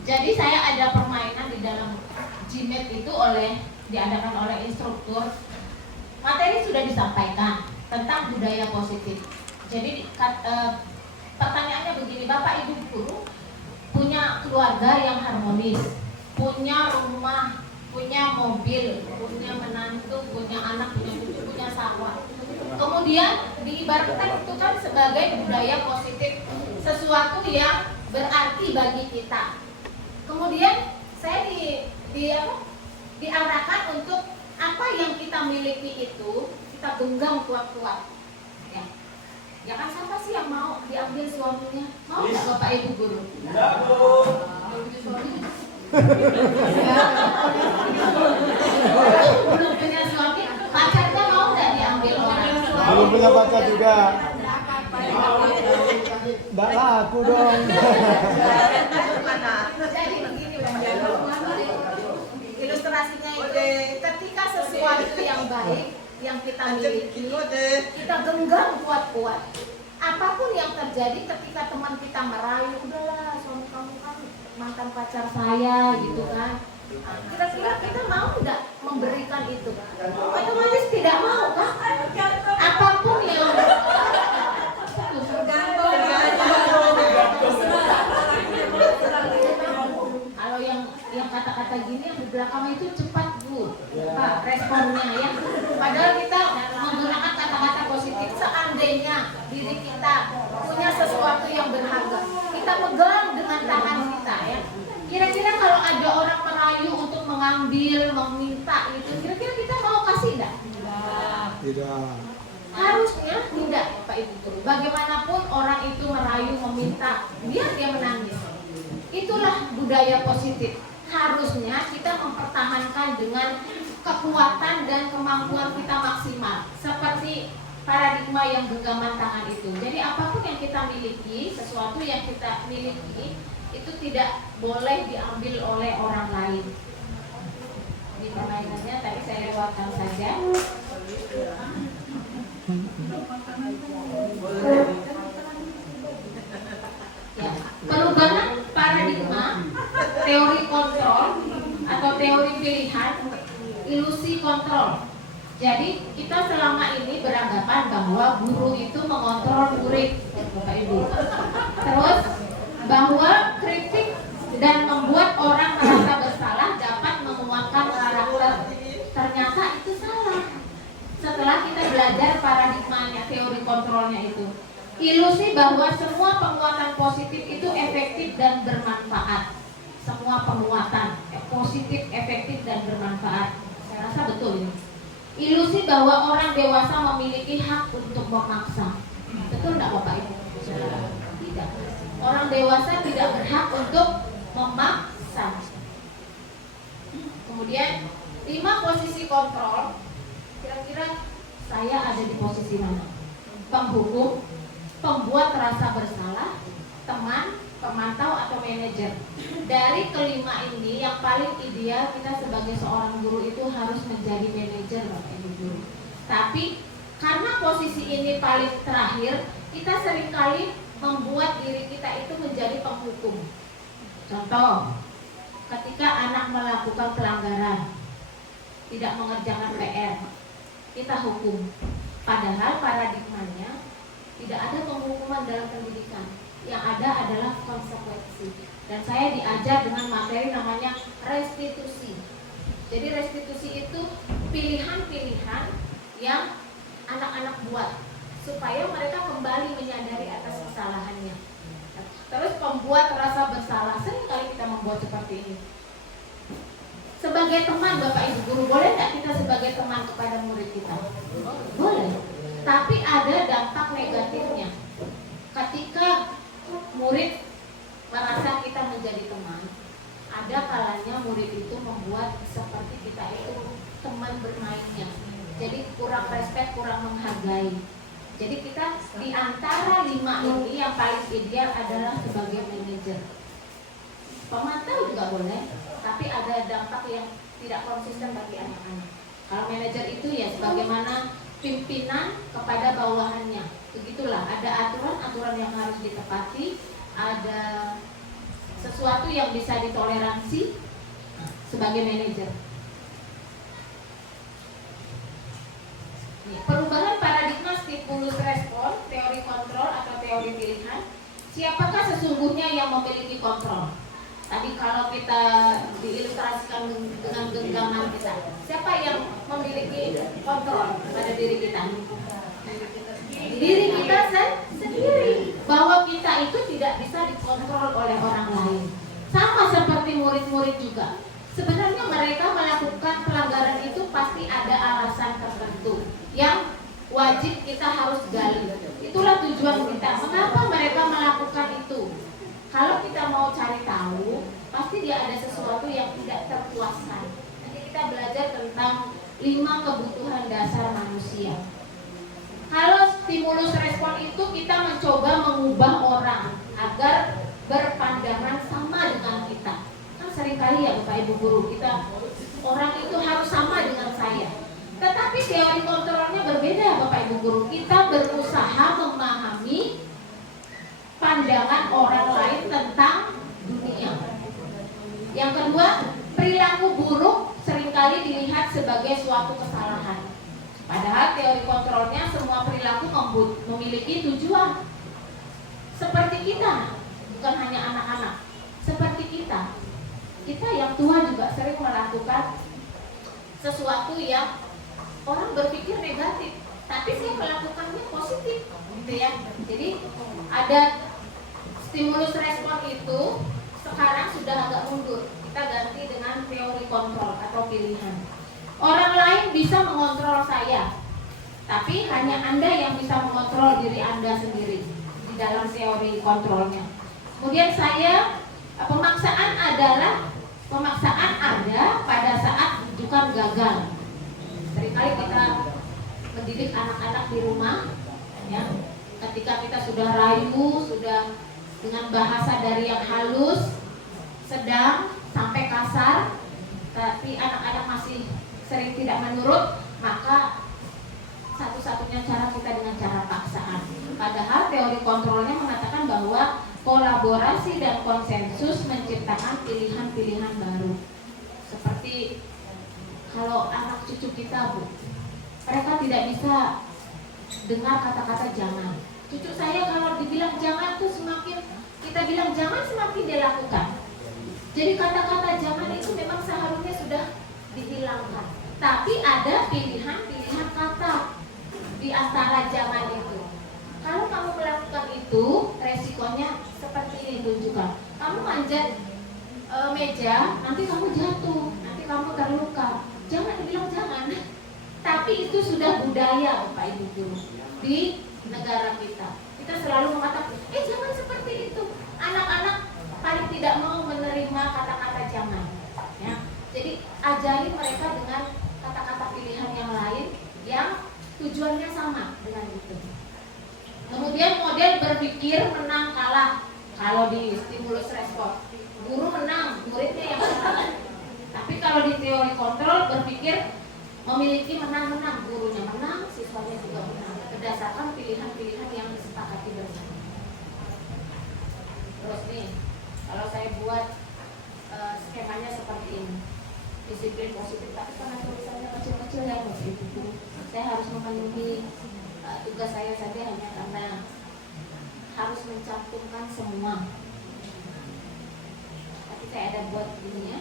Jadi saya ada permainan di dalam GMAT itu diadakan oleh instruktur. Materi sudah disampaikan tentang budaya positif. Jadi pertanyaannya begini, Bapak Ibu guru punya keluarga yang harmonis, punya rumah, punya mobil, punya menantu, punya anak, punya cucu, punya sawah. Kemudian diibaratkan itu kan sebagai budaya positif, sesuatu yang berarti bagi kita. Kemudian saya diarahkan untuk apa yang kita miliki itu kita genggam kuat-kuat. Ya kan, siapa sih yang mau diambil suaminya? Mau nggak Bapak Ibu guru? Enggak, Bu. Belum punya suami, pacarnya mau nggak diambil orang? Belum punya pacar juga. Nggak laku dong. Jadi begini, ilustrasinya itu ketika sesuatu yang baik yang kita miliki, kita genggam kuat-kuat. Apapun yang terjadi ketika teman kita merayu, udahlah suami kamu kan mantan pacar saya gitu kan. Kira-kira kita mau nggak memberikan itu? Otomatis tidak mau kan? Apapun yang kalau yang kata-kata gini yang di belakang itu cepat Bu, Pak, responnya ya. Padahal kita menggunakan kata-kata positif. Seandainya diri kita punya sesuatu yang berharga, kita pegang dengan tangan kita ya. Kira-kira kalau ada orang merayu untuk mengambil, meminta itu, kira-kira kita mau kasih enggak? Tidak. Harusnya tidak, Pak Ibu Guru. Bagaimanapun orang itu merayu, meminta, biar dia menangis. Itulah budaya positif. Harusnya kita mempertahankan dengan kekuatan dan kemampuan kita maksimal. Seperti paradigma yang genggaman tangan itu. Jadi apapun yang kita miliki, sesuatu yang kita miliki, itu tidak boleh diambil oleh orang lain. Di permainannya tadi saya lewatkan saja. Ya, perubahan paradigma, teori kontrol atau teori pilihan, ilusi kontrol. Jadi kita selama ini beranggapan bahwa guru itu mengontrol murid, Bapak Ibu. Terus bahwa kritik dan membuat orang merasa bersalah dapat menguatkan karakter. Ternyata itu salah. Setelah kita belajar paradigmanya, teori kontrolnya itu, ilusi bahwa semua penguatan positif itu efektif dan bermanfaat. Semua penguatan positif, efektif dan bermanfaat. Saya rasa betul ini. Ilusi bahwa orang dewasa memiliki hak untuk memaksa. Betul enggak Bapak Ibu? Tidak. Orang dewasa tidak berhak untuk memaksa. Kemudian 5 posisi kontrol. Kira-kira saya ada di posisi mana? Penghukum, pembuat rasa bersalah, teman, pemantau atau manajer. Dari kelima ini yang paling ideal kita sebagai seorang guru itu harus menjadi manajer, Bapak Ibu guru. Tapi karena posisi ini paling terakhir, kita seringkali membuat diri kita itu menjadi penghukum. Contoh, ketika anak melakukan pelanggaran, tidak mengerjakan PR, kita hukum. Padahal paradigmanya tidak ada penghukuman dalam pendidikan. Yang ada adalah konsekuensi. Dan saya diajar dengan materi namanya restitusi. Jadi restitusi itu pilihan-pilihan yang anak-anak buat supaya mereka kembali menyadari atas kesalahannya. Terus pembuat rasa bersalah, sering kali kita membuat seperti ini. Sebagai teman Bapak Ibu guru, boleh nggak kita sebagai teman kepada murid kita? Boleh. Tapi ada dampak negatifnya. Ketika murid merasa kita menjadi teman, ada kalanya murid itu membuat seperti kita itu teman bermainnya. Jadi kurang respect, kurang menghargai. Jadi kita di antara 5 ini yang paling ideal adalah sebagai manajer. Pemantau juga boleh, tapi ada dampak yang tidak konsisten bagi anak-anak. Kalau manajer itu ya sebagaimana pimpinan kepada bawahannya. Begitulah, ada aturan-aturan yang harus ditepati, ada sesuatu yang bisa ditoleransi sebagai manajer. Perubahan paradigma stimulus respon, teori kontrol atau teori pilihan. Siapakah sesungguhnya yang memiliki kontrol? Tadi kalau kita diilustrasikan dengan genggaman kita, siapa yang memiliki kontrol pada diri kita? Diri kita sendiri. Bahwa kita itu tidak bisa dikontrol oleh orang lain. Sama seperti murid-murid juga. Sebenarnya mereka melakukan pelanggaran itu pasti ada alasan tertentu yang wajib kita harus gali. Itulah tujuan kita. Mengapa mereka melakukan itu? Kalau kita mau cari tahu, pasti dia ada sesuatu yang tidak terpuaskan. Nanti kita belajar tentang 5 kebutuhan dasar manusia. Kalau stimulus respon itu kita mencoba mengubah orang agar berpandangan sama dengan kita. Kan seringkali ya Bapak Ibu Guru, kita orang itu harus sama dengan saya. Tetapi teori kontrolnya berbeda Bapak Ibu Guru. Kita berusaha memahami pandangan orang lain tentang dunia. Yang kedua, perilaku buruk seringkali dilihat sebagai suatu kesalahan. Padahal teori kontrolnya semua perilaku memiliki tujuan. Seperti kita, bukan hanya anak-anak. Seperti kita. Kita yang tua juga sering melakukan sesuatu yang orang berpikir negatif, tapi saya melakukannya positif, gitu ya. Jadi ada stimulus respon itu sekarang sudah agak mundur. Kita ganti dengan teori kontrol atau pilihan. Orang lain bisa mengontrol saya, tapi hanya Anda yang bisa mengontrol diri Anda sendiri di dalam teori kontrolnya. Kemudian pemaksaan ada pada saat rujukan gagal. Seringkali kita mendidik anak-anak di rumah, ya. Ketika kita sudah rayu, sudah dengan bahasa dari yang halus, sedang sampai kasar, tapi anak-anak masih sering tidak menurut, maka satu-satunya cara kita dengan cara paksaan. Padahal teori kontrolnya mengatakan bahwa kolaborasi dan konsensus menciptakan pilihan-pilihan baru. Seperti kalau anak cucu kita, Bu, mereka tidak bisa dengar kata-kata jangan. Cucu saya kalau dibilang jangan tuh semakin kita bilang jangan, semakin dia lakukan. Jadi kata-kata jangan itu memang seharusnya sudah dihilangkan. Tapi ada pilihan-pilihan kata di antara jangan itu. Kalau kamu melakukan itu, resikonya seperti ini tunjukkan. Kamu manjat meja, nanti kamu jatuh, nanti kamu terluka. Jangan dibilang jangan. Tapi itu sudah budaya Bapak Ibu Guru di negara kita. Kita selalu mengatakan, jangan seperti itu. Anak-anak paling tidak mau menerima kata-kata jangan. Ya. Jadi ajari mereka dengan kata-kata pilihan yang lain yang tujuannya sama dengan itu. Kemudian model berpikir menang kalah. Kalau di stimulus respon, guru menang, muridnya yang kalah. Tapi kalau di teori kontrol berpikir memiliki menang-menang, gurunya menang, siswanya juga menang, berdasarkan pilihan-pilihan yang disepakati bersama. Terus nih, kalau saya buat skemanya seperti ini, disiplin positif, tapi karena tulisannya kecil-kecil ya Mas Ibu, saya harus memenuhi tugas saya saja hanya karena harus mencantumkan semua. Tapi saya ada buat ini ya.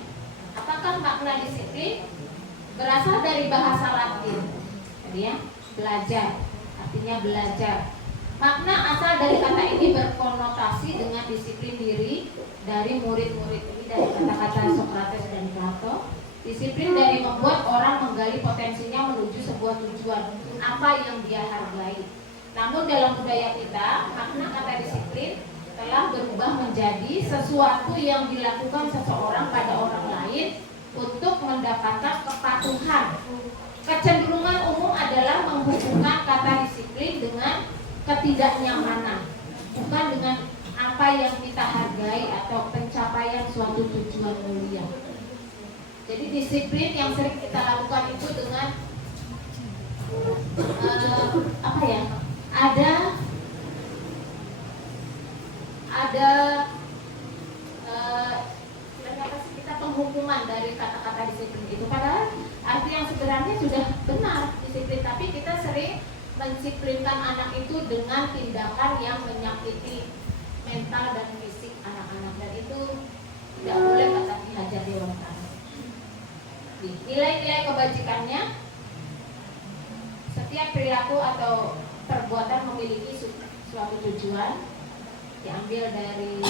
Apakah makna disiplin? Berasal dari bahasa Latin, jadi ya, belajar, artinya belajar. Makna asal dari kata ini berkonotasi dengan disiplin diri dari murid-murid ini, dari kata-kata Socrates dan Plato. Disiplin dari membuat orang menggali potensinya menuju sebuah tujuan, apa yang dia hargai. Namun dalam budaya kita, makna kata disiplin telah berubah menjadi sesuatu yang dilakukan seseorang pada orang lain untuk mendapatkan kepatuhan. Kecenderungan umum adalah menghubungkan kata disiplin dengan ketidaknyamanan, bukan dengan apa yang kita hargai atau pencapaian suatu tujuan mulia. Jadi disiplin yang sering kita lakukan itu dengan ada dari kata-kata disiplin itu. Padahal arti yang sebenarnya sudah benar disiplin, tapi kita sering mendisiplinkan anak itu dengan tindakan yang menyakiti mental dan fisik anak-anak, dan itu tidak boleh kata Ki Hajar Dewantara. Nilai-nilai kebajikannya, setiap perilaku atau perbuatan memiliki suatu tujuan, diambil dari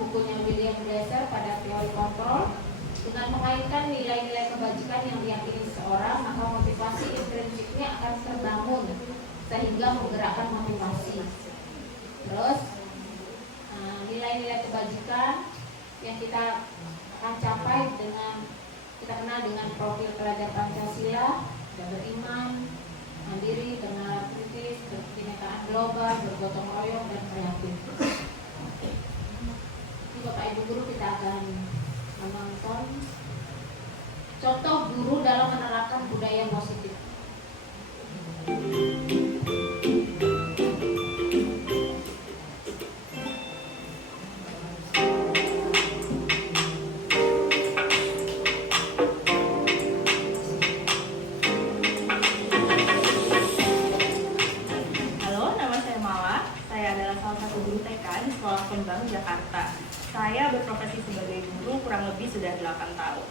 bukunya William Glasser pada teori kontrol. Dengan mengaitkan nilai-nilai kebajikan yang diyakini seseorang, maka motivasi intrinsiknya akan terbangun sehingga menggerakkan motivasi. Terus nilai-nilai kebajikan yang kita akan capai dengan kita kenal dengan profil pelajar Pancasila, beriman, mandiri, bernalar kritis, berkebinekaan global, bergotong royong, dan kreatif. Ini Bapak Ibu guru, kita akan menonton contoh guru dalam menerapkan budaya positif. Jakarta. Saya berprofesi sebagai guru kurang lebih sudah 8 tahun.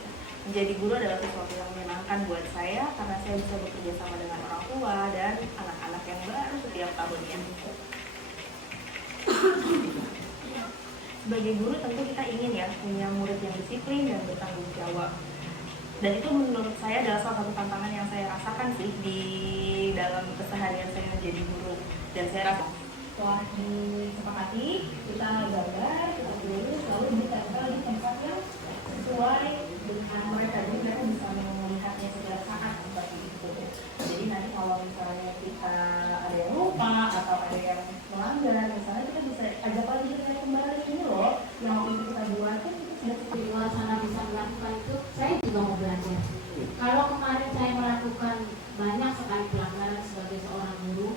Menjadi guru adalah sesuatu yang menyenangkan buat saya karena saya bisa bekerja sama dengan orang tua dan anak-anak yang baru setiap tahunnya. Sebagai guru tentu kita ingin ya punya murid yang disiplin dan bertanggung jawab. Dan itu menurut saya adalah salah satu tantangan yang saya rasakan sih di dalam keseharian saya menjadi guru. Dan saya rasa setelah disepakati, kita gambar, kita tulis, lalu ditempel di tempat yang sesuai dengan mereka. Jadi mereka bisa melihatnya setiap saat seperti itu. Jadi nanti kalau misalnya kita ada yang lupa atau ada yang melanggar, misalnya kita bisa ajak lagi kita kembali ini loh, yang waktu itu kita buat kan kita sudah Di luar sana bisa melakukan itu, saya juga mau belajar. Kalau kemarin saya melakukan banyak sekali pelanggaran sebagai seorang guru,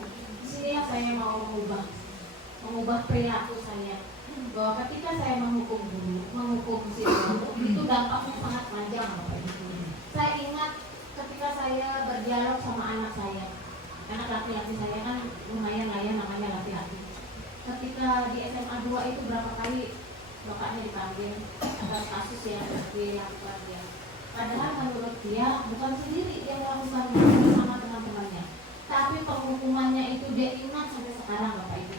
ya saya mau mengubah perilaku saya, bahwa ketika saya menghukum guru, menghukum siswa itu dampaknya sangat panjang. Saya ingat ketika saya berdialog sama anak saya, anak laki-laki saya kan lumayan lah ya namanya laki-laki. Ketika di SMA 2 itu berapa kali bapaknya dipanggil atas kasus yang dilakukan dia. Padahal menurut dia bukan sendiri dia melakukan bersama teman-temannya, tapi penghukumannya itu dia ingat sampai sekarang Bapak Ibu.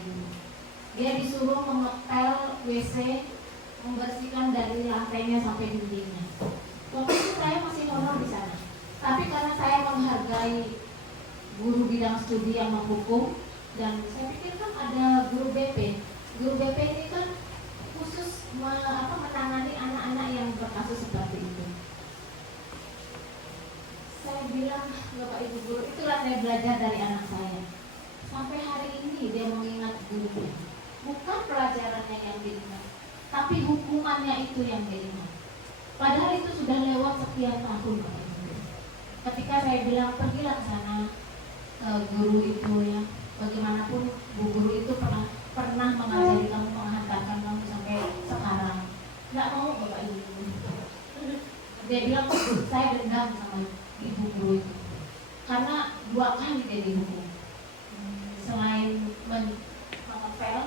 Dia disuruh mengepel WC, membersihkan dari lantainya sampai dindingnya. Waktu itu saya masih honor di sana. Tapi karena saya menghargai guru bidang studi yang menghukum, dan saya pikir kan ada guru BP. Guru BP ini kan khusus menangani anak-anak yang berkasus seperti itu. Saya bilang, Bapak Ibu guru, itulah saya belajar dari anak saya. Sampai hari ini dia mengingat gurunya. Bukan pelajarannya yang diingat, tapi hukumannya itu yang diingat. Padahal itu sudah lewat sekian tahun, Bapak Ibu. Ketika saya bilang, pergilah ke sana, guru itu ya, bagaimanapun bu guru itu pernah mengajari kamu, menghantarkan kamu sampai sekarang. Nggak mau Bapak Ibu. Dia bilang, saya dendam sama ibu guru itu karena 2 kali dia dihukum. Selain mengepel,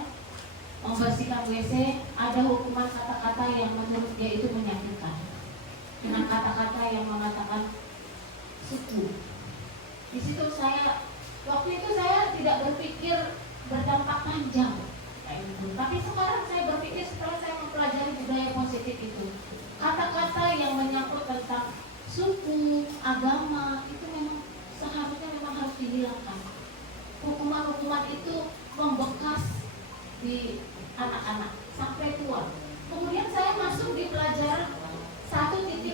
membersihkan WC, ada hukuman kata-kata yang menurut dia itu menyakitkan, dengan kata-kata yang mengatakan suku. Di situ waktu itu saya tidak berpikir berdampak panjang, tapi sekarang saya berpikir setelah saya mempelajari budaya positif itu, kata-kata yang menyangkut tentang suku, agama itu memang seharusnya harus dihilangkan. Hukuman-hukuman itu membekas di anak-anak sampai tua. Kemudian saya masuk di pelajaran 1.4.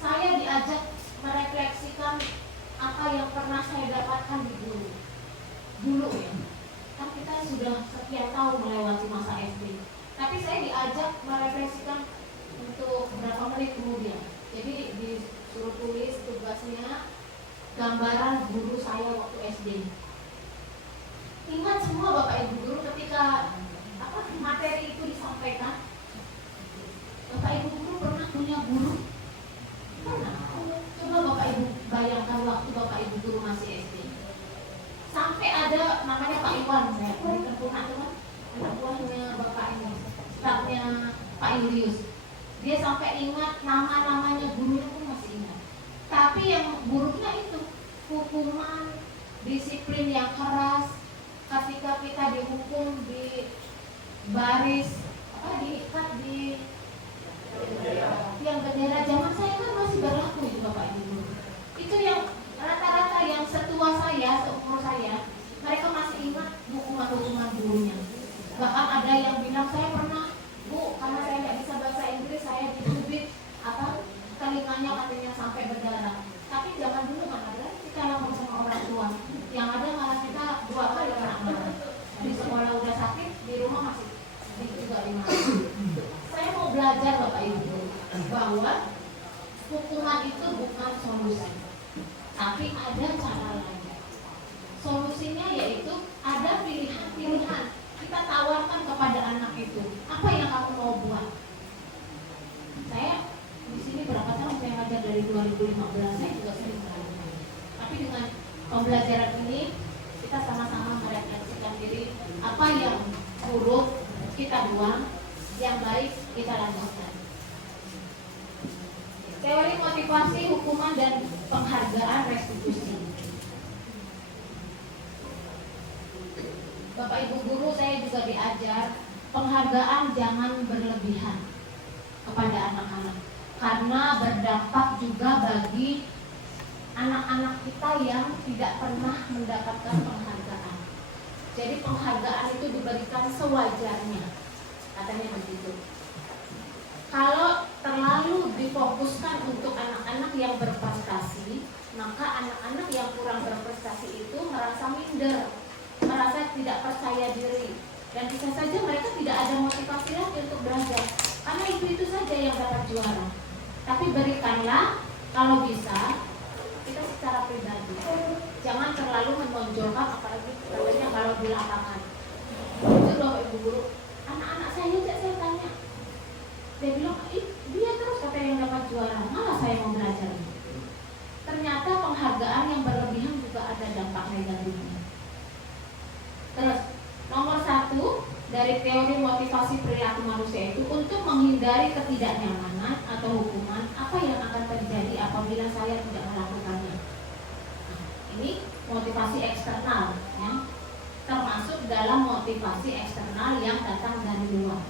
Saya diajak merefleksikan apa yang pernah saya dapatkan di dulu ya. Kan kita sudah sekian tahun melewati masa SD. Tapi saya diajak merefleksikan untuk berapa menit kemudian. Jadi disuruh tulis tugasnya gambaran guru saya waktu SD. Ingat semua Bapak Ibu guru ketika materi itu disampaikan, Bapak Ibu guru pernah punya guru? Pernah. Coba Bapak Ibu bayangkan waktu Bapak Ibu guru masih SD. Sampai ada namanya Pak Iwan, saya berikan punak teman, anak buahnya Bapak ini, stafnya Pak Julius. Dia sampai ingat nama-namanya gurunya pun masih ingat. Tapi yang buruknya itu hukuman, disiplin yang keras. Ketika kita dihukum di baris diikat di yang bendera zaman saya kan masih berlaku itu Bapak Ibu. Itu yang rata-rata yang setua saya, seumur saya, mereka masih ingat hukuman-hukuman gurunya. Bahkan ada yang bilang, saya pernah, Bu, karena saya nggak bisa bahasa Inggris, saya dicubit telinganya katanya sampai berdarah. Tapi zaman dulu kan ada kita lapor sama orang tua, yang ada malah kita 2 kali kena marah. Di sekolah udah sakit, di rumah masih juga dimarahin. Saya mau belajar Bapak Ibu bahwa hukuman itu bukan solusi, tapi ada cara lain. Solusinya yaitu ada pilihan-pilihan. Kita tawarkan kepada anak itu, apa yang kamu mau buat? Saya di sini berapa tahun saya ngajar dari 2015, saya juga sering belajar. Tapi dengan pembelajaran ini kita sama-sama merefleksikan diri, apa yang buruk kita buang, yang baik kita lanjutkan. Teori motivasi, hukuman, dan penghargaan restitusi. Bapak Ibu guru, saya juga diajar penghargaan jangan berlebihan kepada anak-anak, karena berdampak juga bagi anak-anak kita yang tidak pernah mendapatkan penghargaan. Jadi penghargaan itu diberikan sewajarnya, katanya begitu. Kalau terlalu difokuskan untuk anak-anak yang berprestasi, maka anak-anak yang kurang berprestasi itu merasa minder, merasa tidak percaya diri, dan bisa saja mereka tidak ada motivasi lagi untuk belajar, karena itu saja yang dapat juara. Tapi berikanlah kalau bisa kita secara pribadi, jangan terlalu menonjolkan, apalagi katanya kalau di lapangan. Itu Bapak Ibu guru, anak-anak saya juga saya tanya, dia bilang, dia terus katanya yang dapat juara, malah saya mau belajar. Ternyata penghargaan yang berlebihan juga ada dampak negatifnya. Terus nomor 1 dari teori motivasi perilaku manusia itu, untuk menghindari ketidaknyamanan atau hukuman, apa yang akan terjadi apabila saya tidak melakukannya. Nah, ini motivasi eksternal, ya, termasuk dalam motivasi eksternal yang datang dari luar.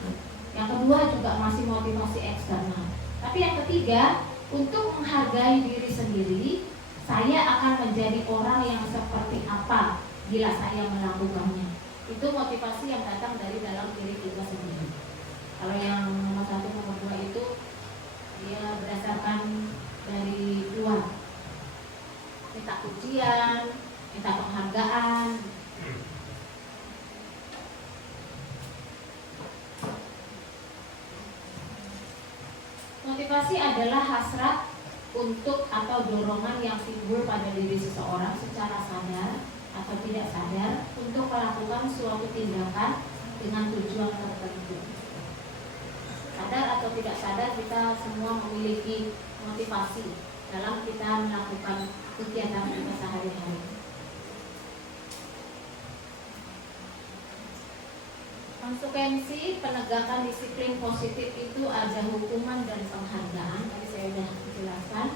Yang kedua juga masih motivasi eksternal. Tapi yang ketiga, untuk menghargai diri sendiri, saya akan menjadi orang yang seperti apa bila saya melakukannya. Itu motivasi yang datang dari dalam diri kita sendiri. Kalau yang nomor 1, nomor 2 itu dia berdasarkan dari luar, minta pujian, minta penghargaan. Motivasi adalah hasrat untuk atau dorongan yang timbul pada diri seseorang secara sadar atau tidak sadar untuk melakukan suatu tindakan dengan tujuan tertentu. Sadar atau tidak sadar, kita semua memiliki motivasi dalam kita melakukan kegiatan kita sehari-hari. Konsekuensi penegakan disiplin positif itu ada hukuman dan penghargaan. Tadi saya sudah jelaskan.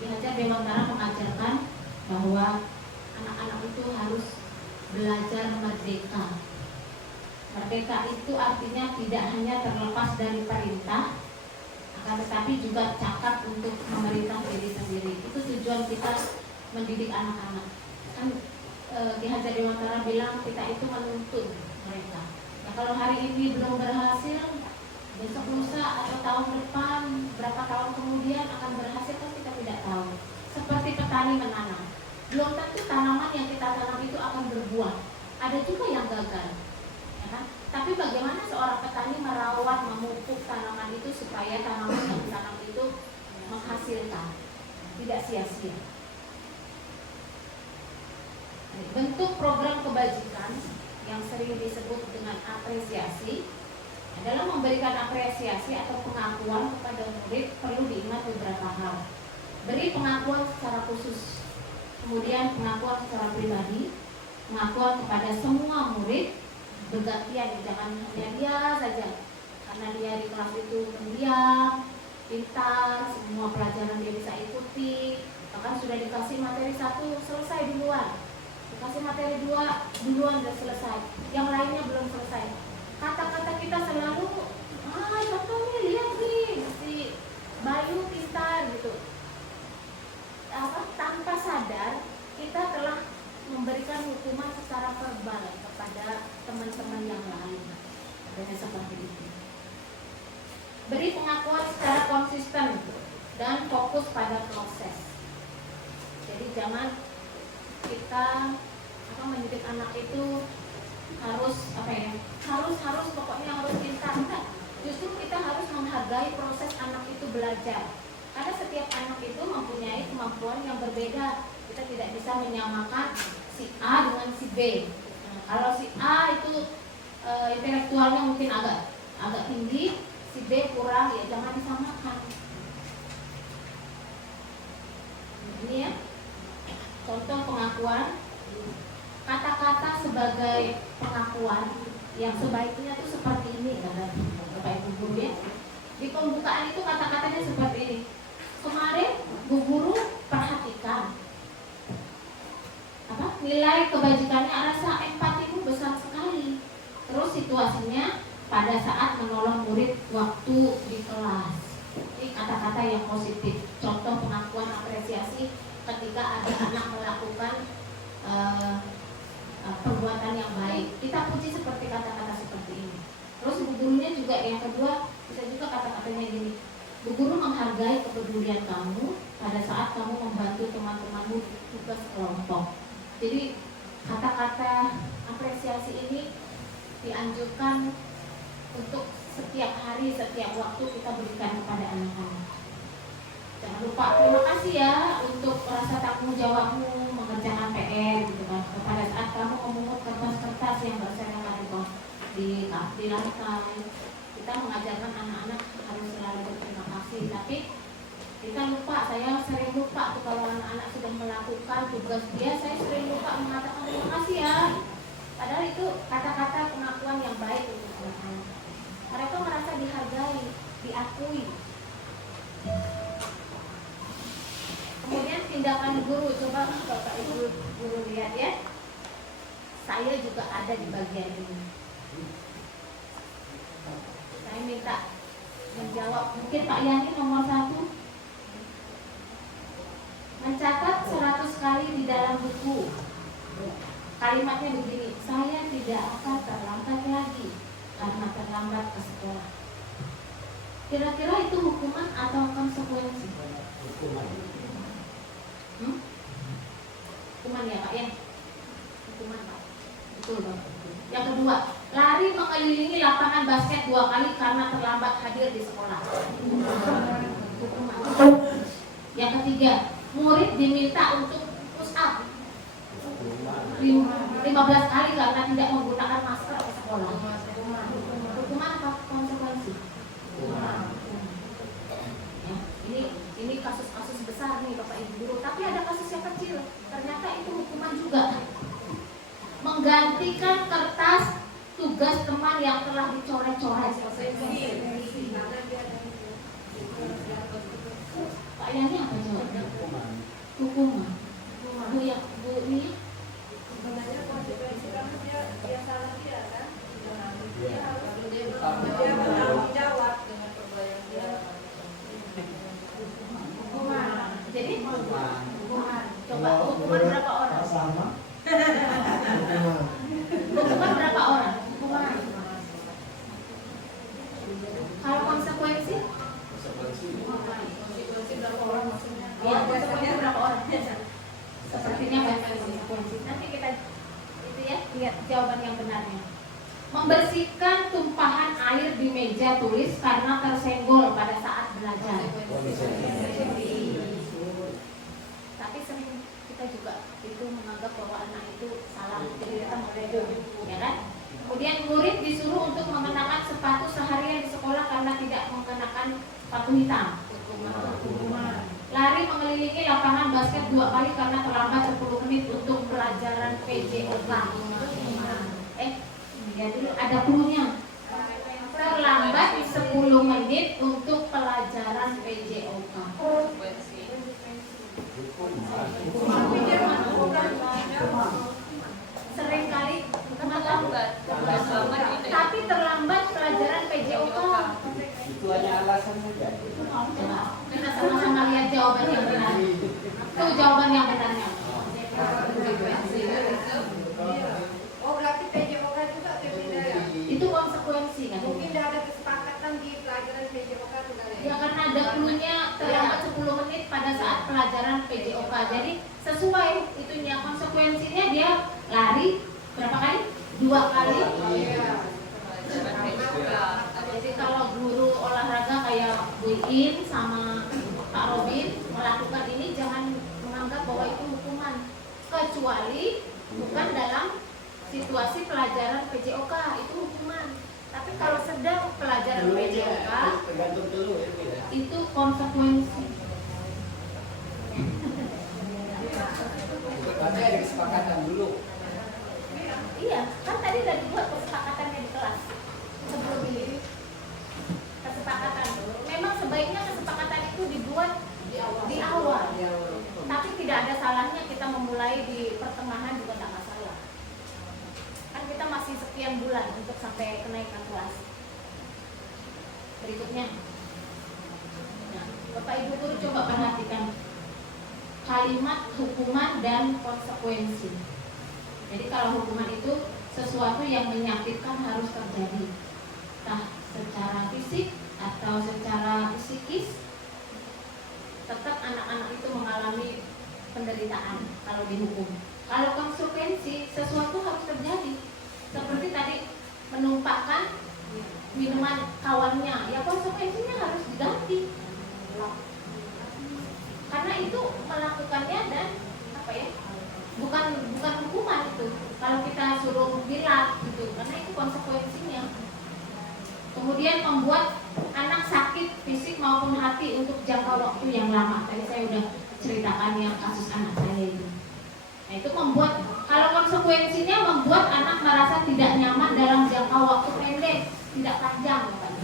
Ki Hajar Dewantara mengajarkan bahwa anak-anak itu harus belajar merdeka. Merdeka itu artinya tidak hanya terlepas dari perintah, akan tetapi juga cakap untuk memerintah diri sendiri. Itu tujuan kita mendidik anak-anak. Kan Ki Hajar Dewantara bilang kita itu menuntun mereka. Nah, kalau hari ini belum berhasil, besok lusa atau tahun depan, berapa tahun kemudian akan berhasil, kan kita tidak tahu. Seperti petani menanam, belum tentu tanaman yang kita tanam itu akan berbuah. Ada juga yang gagal, ya kan? Tapi bagaimana seorang petani merawat, memupuk tanaman itu supaya tanaman yang ditanam itu menghasilkan, tidak sia-sia. Bentuk program kebajikan yang sering disebut dengan apresiasi adalah memberikan apresiasi atau pengakuan kepada murid perlu diingat beberapa hal. Beri pengakuan secara khusus, kemudian pengakuan secara pribadi, pengakuan kepada semua murid bergantian, jangan hanya dia saja karena dia di kelas itu pendiam, pintar, semua pelajaran dia bisa ikuti, bahkan sudah dikasih materi 1 selesai duluan, dikasih materi 2 duluan sudah selesai, yang lainnya belum selesai. Kata-kata kita selalu, contohnya lihat nih, si Bayu pintar gitu. Tanpa sadar kita telah memberikan hukuman secara verbal kepada teman-teman yang lain. Adanya seperti itu. Beri pengakuan secara konsisten dan fokus pada proses. Jadi jangan kita mendidik anak itu harus pokoknya harus pintar. Enggak. Justru kita harus menghargai proses anak itu belajar. Karena setiap anak itu mempunyai kemampuan yang berbeda. Kita tidak bisa menyamakan si A dengan si B. Nah, kalau si A itu intelektualnya mungkin agak tinggi, si B kurang, ya jangan disamakan. Ini ya, contoh pengakuan. Kata-kata sebagai pengakuan yang sebaiknya itu seperti ini, kata Bapak Ibu Guru ya. Di pembukaan itu kata-katanya seperti ini. Kemarin Bu Guru perhatikan nilai kebajikannya, rasa empatimu besar sekali. Terus situasinya pada saat menolong murid waktu di kelas. Ini kata-kata yang positif. Contoh pengakuan apresiasi ketika ada anak melakukan perbuatan yang baik. Kita puji seperti kata-kata seperti ini. Terus Bu Gurunya juga yang kedua bisa juga kata-katanya gini. Bu Guru menghargai kepedulian kamu pada saat kamu membantu teman-temanmu tugas kelompok. Jadi kata-kata apresiasi ini dianjurkan untuk setiap hari, setiap waktu kita berikan kepada anak-anak. Jangan lupa terima kasih ya untuk rasa tanggung jawabmu mengerjakan PR gitu kan. Pada saat kamu memungut kertas-kertas yang berserakan di lantai, kita mengajarkan anak-anak harus selalu berterima kasih. Tapi kita lupa, saya sering lupa tuh kalau anak-anak sudah melakukan tugas dia, saya sering lupa mengatakan terima kasih ya. Padahal itu kata-kata pengakuan yang baik untuk anak-anak. Mereka merasa dihargai, diakui. Kemudian tindakan guru, coba Bapak Ibu Guru lihat ya. Saya juga ada di bagian ini. Saya minta menjawab, mungkin Pak Yani nomor 1. Mencatat 100 kali di dalam buku. Kalimatnya begini, saya tidak akan terlambat lagi karena terlambat ke sekolah. Kira-kira itu hukuman atau konsekuensi? Hukuman ya Pak ya? Hukuman Pak. Betul Pak. Yang kedua, lari mengelilingi lapangan basket 2 kali karena terlambat hadir di sekolah. Hukuman. Yang ketiga, murid diminta untuk push up 15 kali karena tidak menggunakan masker ke sekolah. Hukuman apa konsekuensi? Ya, ini kasus-kasus besar nih Bapak Ibu Guru, tapi ada kasus yang kecil. Ternyata itu hukuman juga. Menggantikan kertas tugas teman yang telah dicoret-coret. Pak Yani apa jawabnya? Hukuman. Bu ya, Bu ini sebenarnya konsekuensi karena dia salah dia kan. Dia harus bertanggung jawab dengan perbuatan dia. Hukuman. Jadi hukuman. Coba hukuman berapa orang? Sama. Hukuman berapa orang? Hukuman. Kalau konsekuensi? Konsekuensi berapa orang maksudnya? Ya, konsekuensi berapa orang? Sepertinya banyak konsekuensi. Nanti kita itu ya, lihat jawaban yang benarnya. Membersihkan tumpahan air di meja tulis karena tersenggol pada saat belajar. Tapi sering kita kita juga itu menganggap bahwa anak itu salah, jadi kita menghukum, ya kan? Kemudian murid disuruh untuk mengenakan sepatu seharian di sekolah karena tidak mengenakan sepatu hitam. Lari mengelilingi lapangan basket 2 kali karena terlambat 10 menit untuk pelajaran PJOK. Ya dulu ada cluenya. Terlambat 10 menit untuk pelajaran PJOK. Seringkali tapi terlambat pelajaran PJOK. Itu hanya alasan saja. Kita sama-sama lihat jawaban yang benar. Itu jawaban yang benarnya. Oh, berarti PJOK juga berbeda ya? Itu konsekuensi kan? Mungkin tidak ada kesepakatan di pelajaran PJOK juga ya? Ya karena ada cluenya terlambat 10 menit pada saat pelajaran PJOK. Jadi sesuai itunya, konsekuensinya dia lari berapa kali? 2 kali. Jadi kalau guru olahraga kayak Bu In sama Pak Robin melakukan ini, jangan menganggap bahwa itu hukuman, kecuali bukan dalam situasi pelajaran PJOK, itu hukuman. Tapi kalau sedang pelajaran PJOK, Tergantung dulu ya. itu konsekuensi. Berarti ada kesepakatan dulu. Iya, kan tadi udah dibuat kesepakatannya di kelas sebelum ini. Kesepakatan. Memang sebaiknya kesepakatan itu dibuat di awal. Tapi tidak ada salahnya kita memulai di pertengahan juga tidak masalah. Kan kita masih sekian bulan untuk sampai kenaikan kelas. Berikutnya. Nah, Bapak Ibu guru coba perhatikan kalimat hukuman dan konsekuensi. Jadi kalau hukuman itu sesuatu yang menyakitkan harus terjadi, entah secara fisik atau secara psikis, tetap anak-anak itu mengalami penderitaan kalau dihukum. Kalau konsekuensi, sesuatu harus terjadi. Seperti tadi menumpahkan minuman kawannya, ya konsekuensinya harus diganti. Karena itu melakukannya dan apa ya? Bukan hukuman itu. Kalau kita suruh bilang gitu, karena itu konsekuensinya. Kemudian membuat anak sakit fisik maupun hati untuk jangka waktu yang lama. Tadi saya udah ceritakan yang kasus anak saya itu. Nah, itu membuat, kalau konsekuensinya membuat anak merasa tidak nyaman dalam jangka waktu pendek, tidak panjang kan?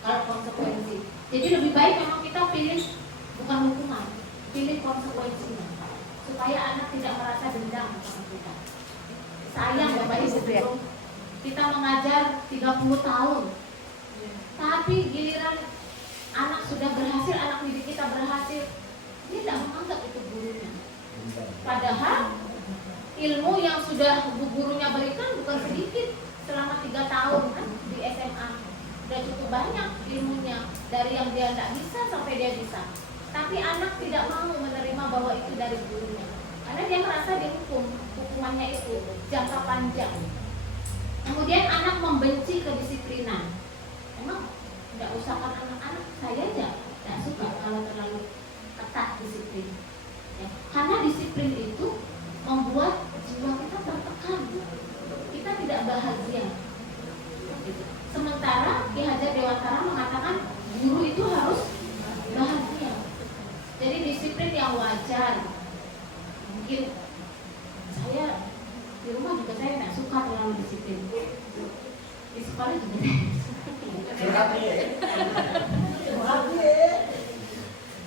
Kalau konsekuensi. Jadi lebih baik memang kita pilih bukan hukuman, pilih konsekuensinya, supaya anak tidak merasa dendam sama kita. Sayang Bapak Ibu, kita mengajar 30 tahun, tapi giliran anak sudah berhasil, anak didik kita berhasil, dia tidak menganggap itu gurunya. Padahal ilmu yang sudah gurunya berikan bukan sedikit selama 3 tahun kan di SMA. Sudah cukup banyak ilmunya, dari yang dia tidak bisa sampai dia bisa. Tapi anak tidak mau menerima bahwa itu dari gurunya, karena dia merasa dihukum, hukumannya itu jangka panjang. Kemudian anak membenci kedisiplinan. Emang tidak usahkan anak-anak, saya aja tidak suka kalau terlalu ketat disiplin. Ya, karena disiplin itu membuat jiwa kita tertekan, kita tidak bahagia. Sementara Ki Hajar Dewantara mengatakan guru itu harus bahagia. Jadi disiplin yang wajar. Mungkin saya di rumah juga saya tidak suka terlalu disiplin. Di sekolah juga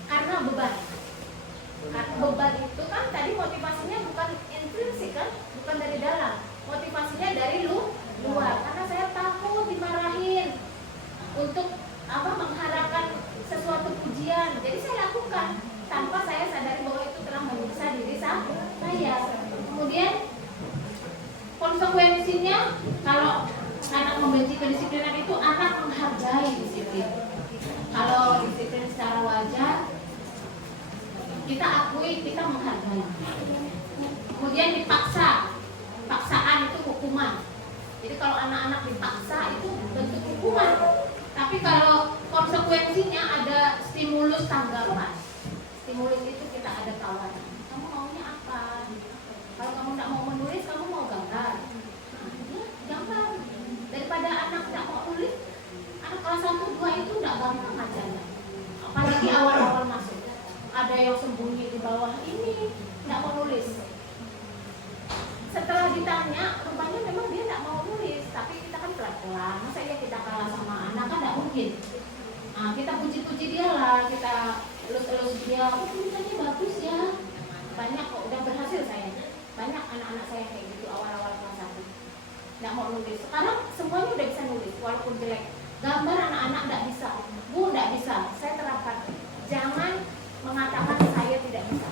karena beban. Beban itu kan tadi motivasinya bukan intrinsik kan, bukan dari dalam. Motivasinya dari luar. Karena saya takut dimarahin untuk mengharapkan sesuatu pujian. Jadi saya lakukan tanpa saya sadari bahwa itu telah menyiksa diri saya. Kemudian konsekuensinya kalau anak membenci kedisiplinan itu, anak menghargai disiplin. Kalau disiplin secara wajar, kita akui, kita menghargai. Kemudian dipaksa, paksaan itu hukuman. Jadi kalau anak-anak dipaksa itu bentuk hukuman. Tapi kalau konsekuensinya ada stimulus tanggapan. Stimulus itu kita ada tawaran. Kamu maunya apa? kan, masa iya kita kalah sama anak, kan tidak mungkin. Nah, kita puji-puji dia lah, kita elus-elus dia, tulisannya bagus ya, banyak kok, udah berhasil saya, banyak anak-anak saya kayak gitu awal-awal kelas 1 nggak mau nulis. Sekarang semuanya udah bisa nulis walaupun jelek. Gambar anak-anak nggak bisa, Bu nggak bisa, saya terapkan, jangan mengatakan saya tidak bisa,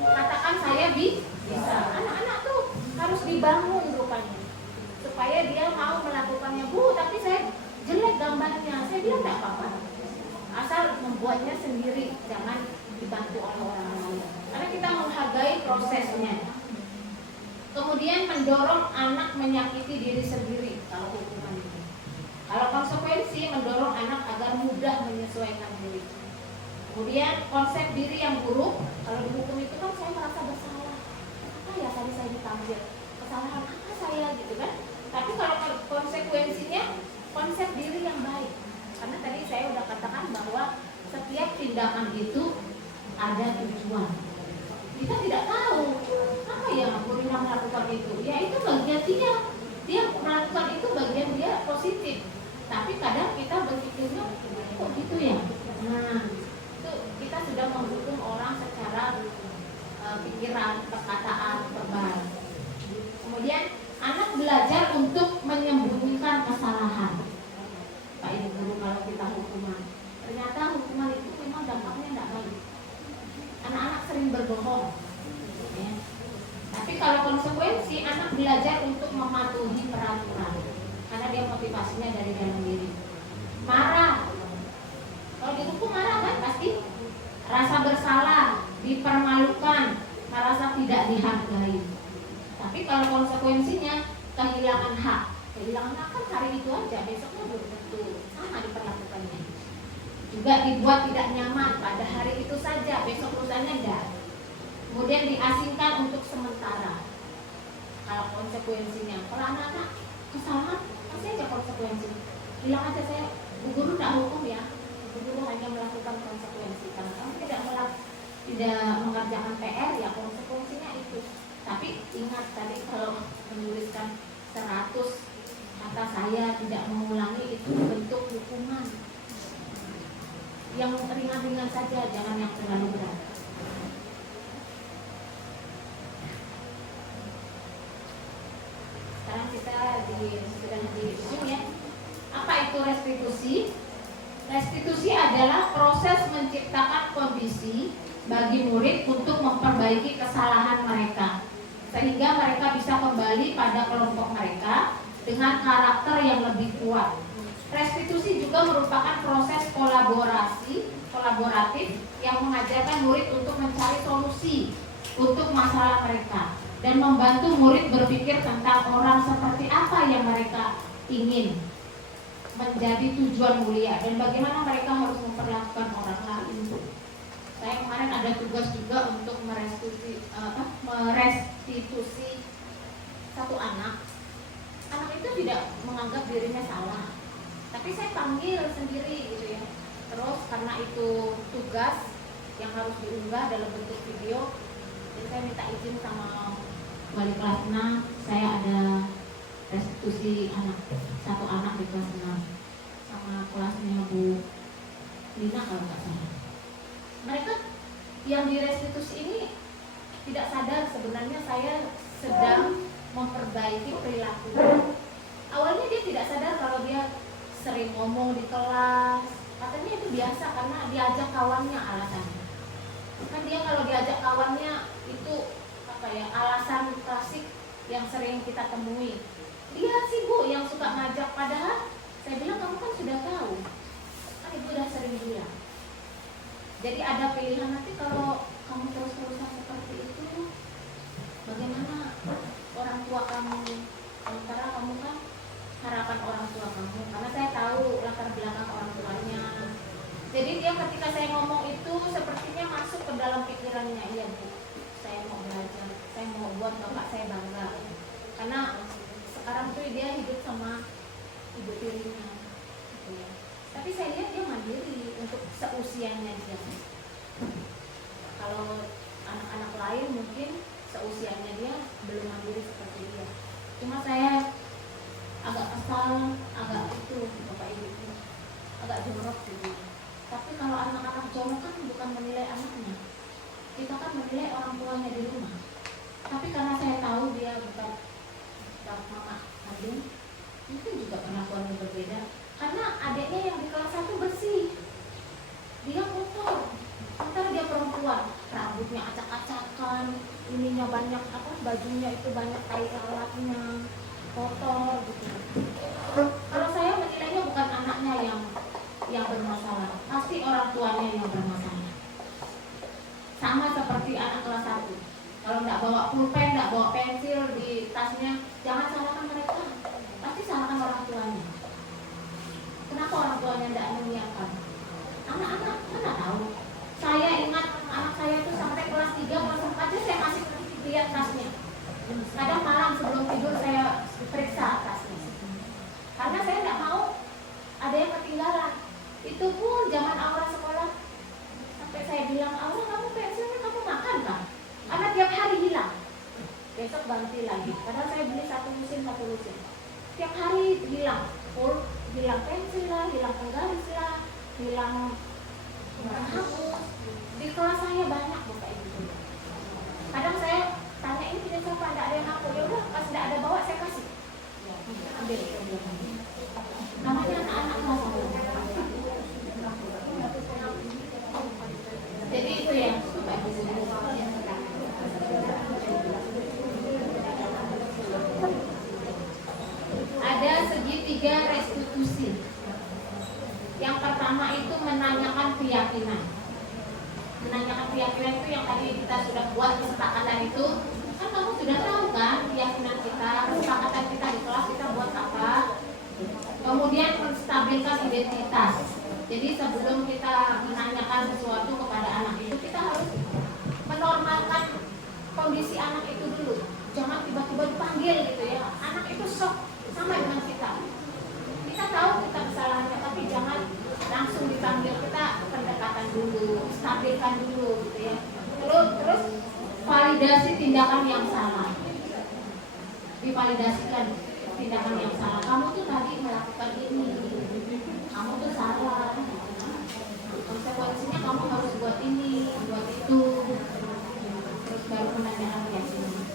katakan saya bisa. Anak-anak tuh harus dibangun rupanya supaya dia mau melakukannya. Bu, tapi saya jelek gambarnya, saya bilang tidak apa-apa, asal membuatnya sendiri, jangan dibantu oleh orang lain, karena kita menghargai prosesnya. Kemudian mendorong anak menyakiti diri sendiri kalau hukuman itu. Kalau konsekuensi, mendorong anak agar mudah menyesuaikan diri. Kemudian konsep diri yang buruk, kalau dihukum itu kan saya merasa bersalah, apa ya tadi saya dipanggil, kesalahan apa saya gitu kan. Tapi kalau konsekuensinya konsep diri yang baik, karena tadi saya udah katakan bahwa setiap tindakan itu ada tujuan. Kita tidak tahu apa yang Bu Rina melakukan itu, ya itu bagian dia melakukan itu bagian dia positif, tapi kadang kita berpikirnya kok gitu ya. Nah, itu kita sudah menghukum orang secara pikiran, perkataan, verbal. Kemudian anak belajar untuk menyembunyikan kesalahan. Pak Ibu Guru, kalau kita hukuman, ternyata hukuman itu memang dampaknya tidak baik. Anak-anak sering berbohong, ya. Tapi kalau konsekuensi, anak belajar untuk mematuhi peraturan, karena dia motivasinya dari dalam diri. Marah, kalau dihukum marah kan pasti rasa bersalah, dipermalukan, merasa tidak dihargai. Tapi kalau konsekuensinya kehilangan hak kan hari itu aja, besoknya belum tentu sama diperlakukannya. Juga dibuat tidak nyaman pada hari itu saja, besok lusanya enggak. Kemudian diasingkan untuk sementara. Kalau konsekuensinya, kalau anak-anak kesalahan, kasih aja konsekuensi. Bilang aja, saya Bu Guru tidak hukum ya, Bu Guru hanya melakukan konsekuensi. Kalau kamu tidak mengerjakan PR, ya konsekuensinya itu. Tapi ingat tadi kalau menuliskan 100 kata saya tidak mengulangi, itu bentuk hukuman. Yang ringan-ringan saja, jangan yang terlalu berat. Sekarang kita sudah di zoom ya. Apa itu restitusi? Restitusi adalah proses menciptakan kondisi bagi murid untuk memperbaiki kesalahan mereka, sehingga mereka bisa kembali pada kelompok mereka dengan karakter yang lebih kuat. Restitusi juga merupakan proses kolaboratif yang mengajarkan murid untuk mencari solusi untuk masalah mereka dan membantu murid berpikir tentang orang seperti apa yang mereka ingin menjadi tujuan mulia dan bagaimana mereka harus memperlakukan orang lain. Saya kemarin ada tugas juga untuk merestitusi satu anak. Anak itu tidak menganggap dirinya salah, tapi saya panggil sendiri gitu ya. Terus karena itu tugas yang harus diunggah dalam bentuk video, jadi saya minta izin sama wali kelas 6, saya ada restitusi satu anak di kelas 6 sama kelasnya Bu Lina kalau nggak salah. Mereka yang direstitusi ini tidak sadar sebenarnya saya sedang memperbaiki perilaku. Awalnya dia tidak sadar kalau dia sering ngomong di kelas, katanya itu biasa karena diajak kawannya alasannya. Kan dia kalau diajak kawannya itu alasan klasik yang sering kita temui. Dia sih Bu yang suka ngajak, padahal saya bilang kamu kan sudah tahu, kan Ibu udah sering bilang. Jadi ada pilihan, nanti kalau kamu terus-terusan seperti itu, bagaimana orang tua kamu? Sementara kamu kan harapan orang tua kamu, karena saya tahu latar belakang orang tuanya. Jadi dia ketika saya ngomong itu sepertinya masuk ke dalam pikirannya, iya Bu, saya mau belajar, saya mau buat bapak saya bangga. Karena sekarang tuh dia hidup sama ibu tirinya gitu ya. Tapi saya lihat dia mandiri untuk seusianya dia. Kalau anak-anak lain mungkin seusianya dia belum mandiri seperti dia. Cuma saya agak kesal, agak itu Bapak Ibu, agak jorok gitu. Tapi kalau anak-anak jorok kan bukan menilai anaknya, kita kan menilai orang tuanya di rumah. Tapi karena saya tahu dia bukan mama kandung, mungkin juga perlakuannya berbeda. Karena adiknya yang di kelas 1 bersih, dia kotor. Sementara dia perempuan, rambutnya acak-acakan, ininya banyak apa, bajunya itu banyak tai lalatnya, kotor gitu. Kalau saya menilainya bukan anaknya yang bermasalah, pasti orang tuanya yang bermasalah. Sama seperti anak kelas 1. Kalau nggak bawa pulpen, nggak bawa pensil di tasnya, jangan salahkan mereka, pasti salahkan orang tuanya. Kenapa orang tuanya tidak menyiapkan? Anak-anak mana tahu. Saya ingat anak saya itu sampai kelas 3, kelas 4 aja saya masih lihat tasnya. Kadang malam sebelum tidur saya periksa tasnya. Karena saya tidak mau ada yang ketinggalan. Itu pun zaman Aura sekolah. Sampai saya bilang, Aura kamu pensilnya kamu makan kan? Karena tiap hari hilang. Besok ganti lagi. Padahal saya beli satu lusin. Tiap hari hilang. Full, hilang pensil lah, hilang penggaris lah, hilang hapus. Di kelas saya banyak Bapak Ibu. Kadang saya tanya ini punya siapa, tidak ada yang aku. Ya udah, pas tidak ada bawa saya kasih. Ambil. Namanya anak-anak kelas 1. Jadi itu ya Bapak Ibu. Ada segitiga restitusi. Yang pertama itu menanyakan keyakinan. Menanyakan keyakinan itu yang tadi kita sudah buat kesepakatan itu. Kan kamu sudah tahu kan keyakinan kita, kesepakatan kita di kelas kita buat apa. Kemudian menstabilkan identitas. Jadi sebelum kita menanyakan sesuatu kepada anak itu, kita harus menormalkan kondisi anak itu dulu. Jangan tiba-tiba dipanggil gitu ya. Anak itu shock sama dengan kita. Kita tahu kita kesalahannya, tapi jangan langsung dipanggil. Kita pendekatan dulu, stabilkan dulu gitu ya. Terus validasi tindakan yang salah. Divalidasikan tindakan yang salah. Kamu tuh tadi melakukan ini, kamu tuh salah. Konsekuensinya kamu harus buat ini, buat itu. Terus baru menanyakan keyakinan.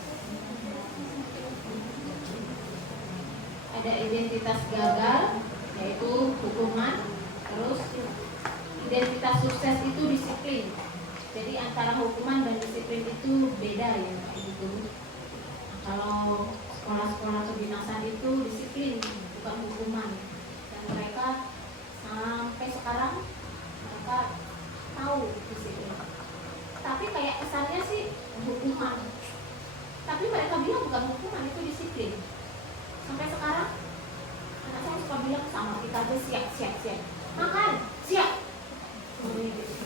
Ada identitas gagal, yaitu hukuman. Terus identitas sukses itu disiplin. Jadi antara hukuman dan disiplin itu beda ya gitu. Kalau sekolah-sekolah kedinasan itu disiplin, bukan hukuman. Dan mereka sampai sekarang mereka tahu disiplin. Tapi kayak kesannya sih hukuman. Tapi mereka bilang bukan hukuman, itu disiplin. Sampai sekarang anak saya suka bilang sama kita aja siap. Makan, siap.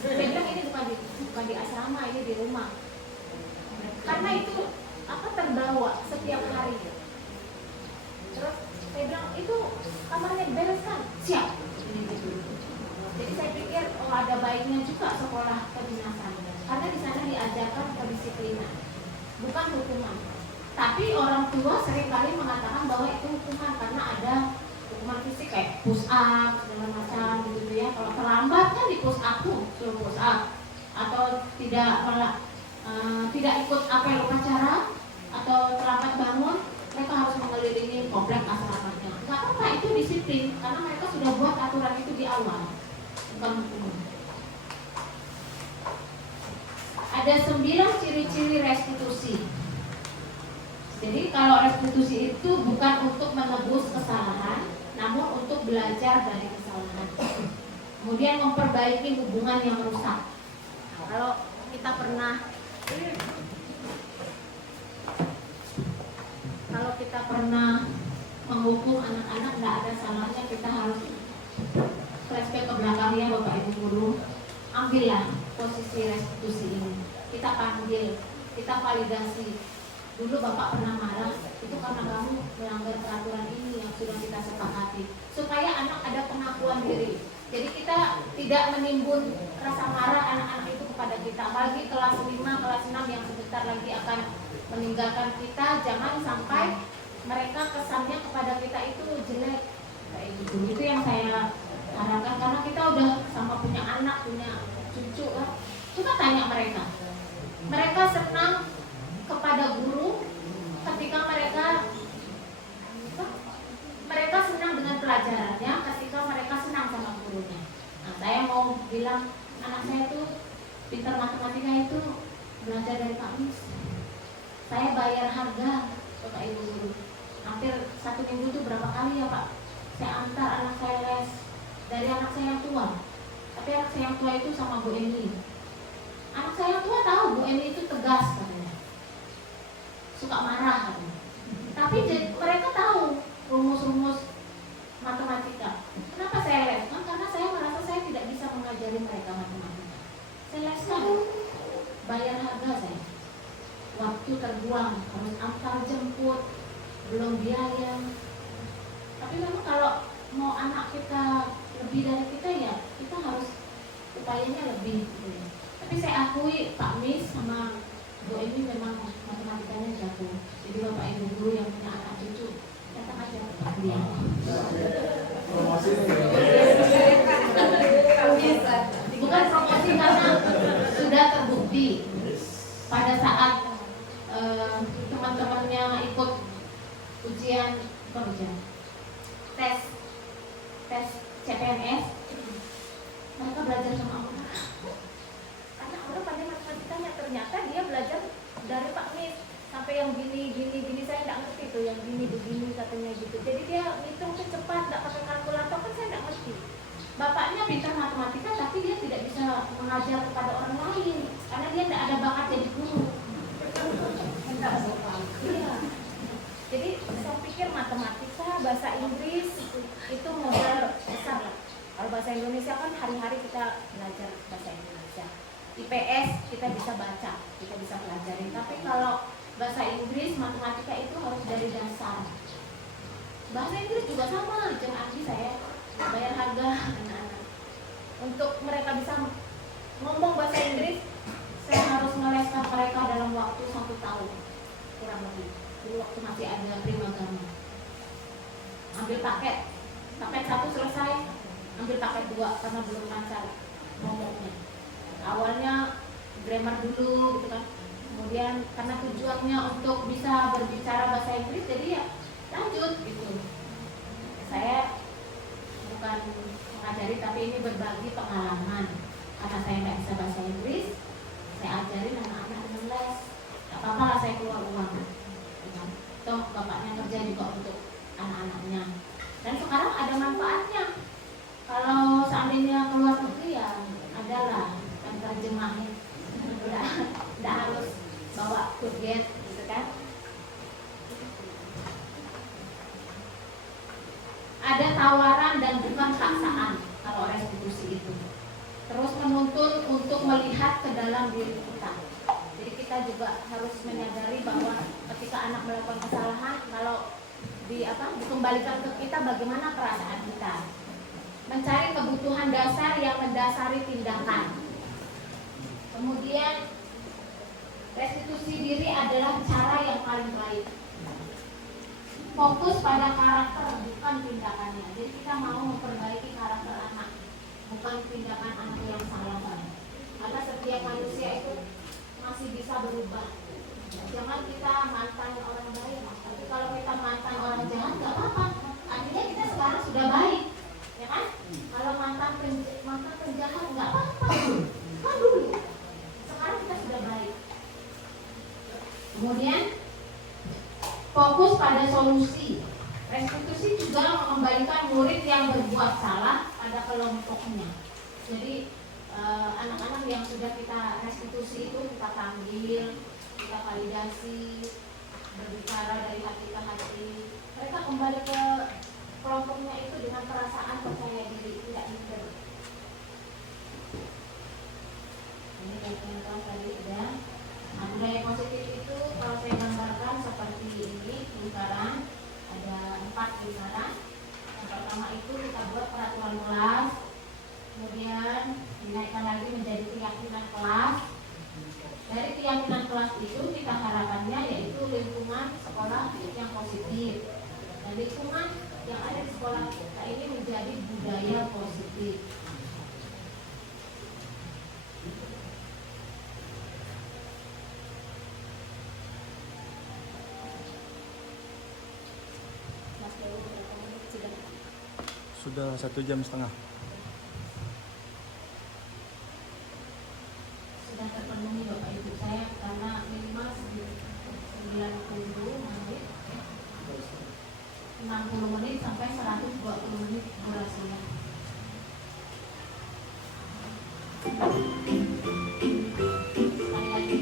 Dia bilang ini bukan di asrama, ini di rumah. Karena itu terbawa setiap hari. Terus saya bilang itu kamarnya dibereskan, siap. Jadi saya pikir ada baiknya juga sekolah kedinasan, karena di sana diajarkan kedisiplinan, bukan hukuman. Tapi orang tua seringkali mengatakan bahwa itu hukuman karena ada hukuman fisik kayak push up segala macam gitu ya. Kalau terlambat kan di push up tuh, suruh push up, atau tidak ikut apel upacara atau terlambat bangun, mereka harus mengelilingi komplek asramanya. Nggak apa-apa, itu disiplin karena mereka sudah buat aturan itu di awal, bukan hukuman. Ada 9 ciri-ciri restitusi. Jadi kalau restitusi itu bukan untuk menebus kesalahan, namun untuk belajar dari kesalahan. Kemudian memperbaiki hubungan yang rusak. Kalau kita pernah menghukum anak-anak, nggak ada salahnya kita harus flashback ke belakang ya Bapak Ibu guru. Ambillah posisi restitusi ini. Kita panggil, kita validasi. Dulu Bapak pernah marah, itu karena kamu melanggar peraturan ini yang sudah kita sepakati. Supaya anak ada pengakuan diri. Jadi kita tidak menimbun rasa marah anak-anak itu kepada kita. Apalagi kelas 5, kelas 6 yang sebentar lagi akan meninggalkan kita. Jangan sampai mereka kesannya kepada kita itu jelek kayak gitu. Itu yang saya harapkan, karena kita udah sama punya anak, punya cucu kan. Coba tanya mereka senang kepada guru ketika mereka senang dengan pelajarannya, ketika mereka senang sama gurunya. Nah, saya mau bilang anak saya tuh pintar matematika itu belajar dari Pak Mis. Saya bayar harga Bapak Ibu guru. Hampir 1 minggu tuh berapa kali ya Pak? Saya antar anak saya les dari anak saya yang tua. Tapi anak saya yang tua itu sama Bu Eni. Anak saya yang tua tahu Bu Eni itu tegas katanya, suka marah katanya. Tapi mereka tahu rumus-rumus matematika. Kenapa saya leskan? Karena saya merasa saya tidak bisa mengajari mereka matematika. Saya leskan, bayar harga saya. Waktu terbuang, harus antar jemput, belum biaya. Tapi memang kalau mau anak kita lebih dari kita ya, kita harus upayanya lebih gitu ya. Tapi saya akui Pak Mis sama Bu Emi memang matematikanya jago. Jadi Bapak Ibu guru yang punya anak cucu, datang aja Pak dia. Bukan promosi, karena sudah terbukti pada saat teman-temannya ikut tes CPNS, mereka belajar sama Allah. Karena Allah pada matematikanya ternyata dia belajar dari Pak Mis sampai yang gini saya nggak ngerti tuh, yang gini begini katanya gitu. Jadi dia ngitung tuh cepat, nggak pakai kalkulator, kan saya nggak ngerti. Bapaknya pintar matematika tapi dia tidak bisa mengajar kepada orang lain karena dia tidak ada bakat jadi guru. Iya. Jadi saya pikir matematika, bahasa Inggris itu modal besar lah. Kalau bahasa Indonesia kan hari-hari kita belajar bahasa Indonesia. IPS kita bisa baca, kita bisa pelajari. Tapi kalau bahasa Inggris, matematika itu harus dari dasar. Bahasa Inggris juga sama, jangan arti saya bayar harga anak-anak. Untuk mereka bisa ngomong bahasa Inggris, saya harus meleskan mereka dalam waktu 1 tahun kurang lebih. Dulu waktu masih ada primagama. Ambil paket 1 selesai, ambil paket 2 karena belum lancar ngomongnya. Awalnya grammar dulu gitu kan. Kemudian karena tujuannya untuk bisa berbicara bahasa Inggris, jadi ya lanjut gitu. Saya bukan mengajari tapi ini berbagi pengalaman. Karena saya nggak bisa bahasa Inggris, saya ajarin anak-anak dengan les. Gak apa-apa lah saya keluar uang. Toh bapaknya kerja juga untuk anak-anaknya. Dan sekarang ada manfaatnya. Kalau seandainya keluar negeri ya adalah terjemahin. Tidak harus bawa kurget gitu kan. Ada tawaran dan bukan paksaan kalau restitusi itu. Terus menuntun untuk melihat ke dalam diri kita. Jadi kita juga harus menyadari bahwa ketika anak melakukan kesalahan, kalau dikembalikan ke kita bagaimana perasaan kita. Mencari kebutuhan dasar yang mendasari tindakan. Kemudian restitusi diri adalah cara yang paling baik. Fokus pada karakter bukan tindakannya. Jadi kita mau memperbaiki karakter anak, bukan tindakan anak yang salah. Karena setiap manusia itu masih bisa berubah. Jangan kita mantan orang baik, tapi kalau kita mantan orang jahat nggak apa-apa. Artinya kita sekarang sudah baik, ya kan? Kalau mantan penjahat nggak apa-apa. Kan dulu. Sekarang kita sudah baik. Kemudian fokus pada solusi. Restitusi juga mengembalikan murid yang berbuat salah pada kelompoknya. Jadi anak-anak yang sudah kita restitusi itu kita panggil, kita validasi, berbicara dari hati ke hati. Mereka kembali ke kelompoknya itu dengan perasaan percaya diri, tidak minder. Ini bagian kelas tadi ada. Nah, budaya positif itu kalau saya gambarkan seperti ini, lingkaran ada 4 lingkaran. Yang pertama itu kita buat peraturan kelas, kemudian dinaikkan lagi menjadi keyakinan kelas. Dari keyakinan kelas itu kita harapannya yaitu lingkungan sekolah yang positif. lingkungan yang ada di sekolah kita ini menjadi budaya positif. Sudah 1 jam setengah. Sudah terpenuhi Bapak Ibu saya karena minimal 90 menit, 60 menit sampai 120 menit durasinya. Sekali lagi.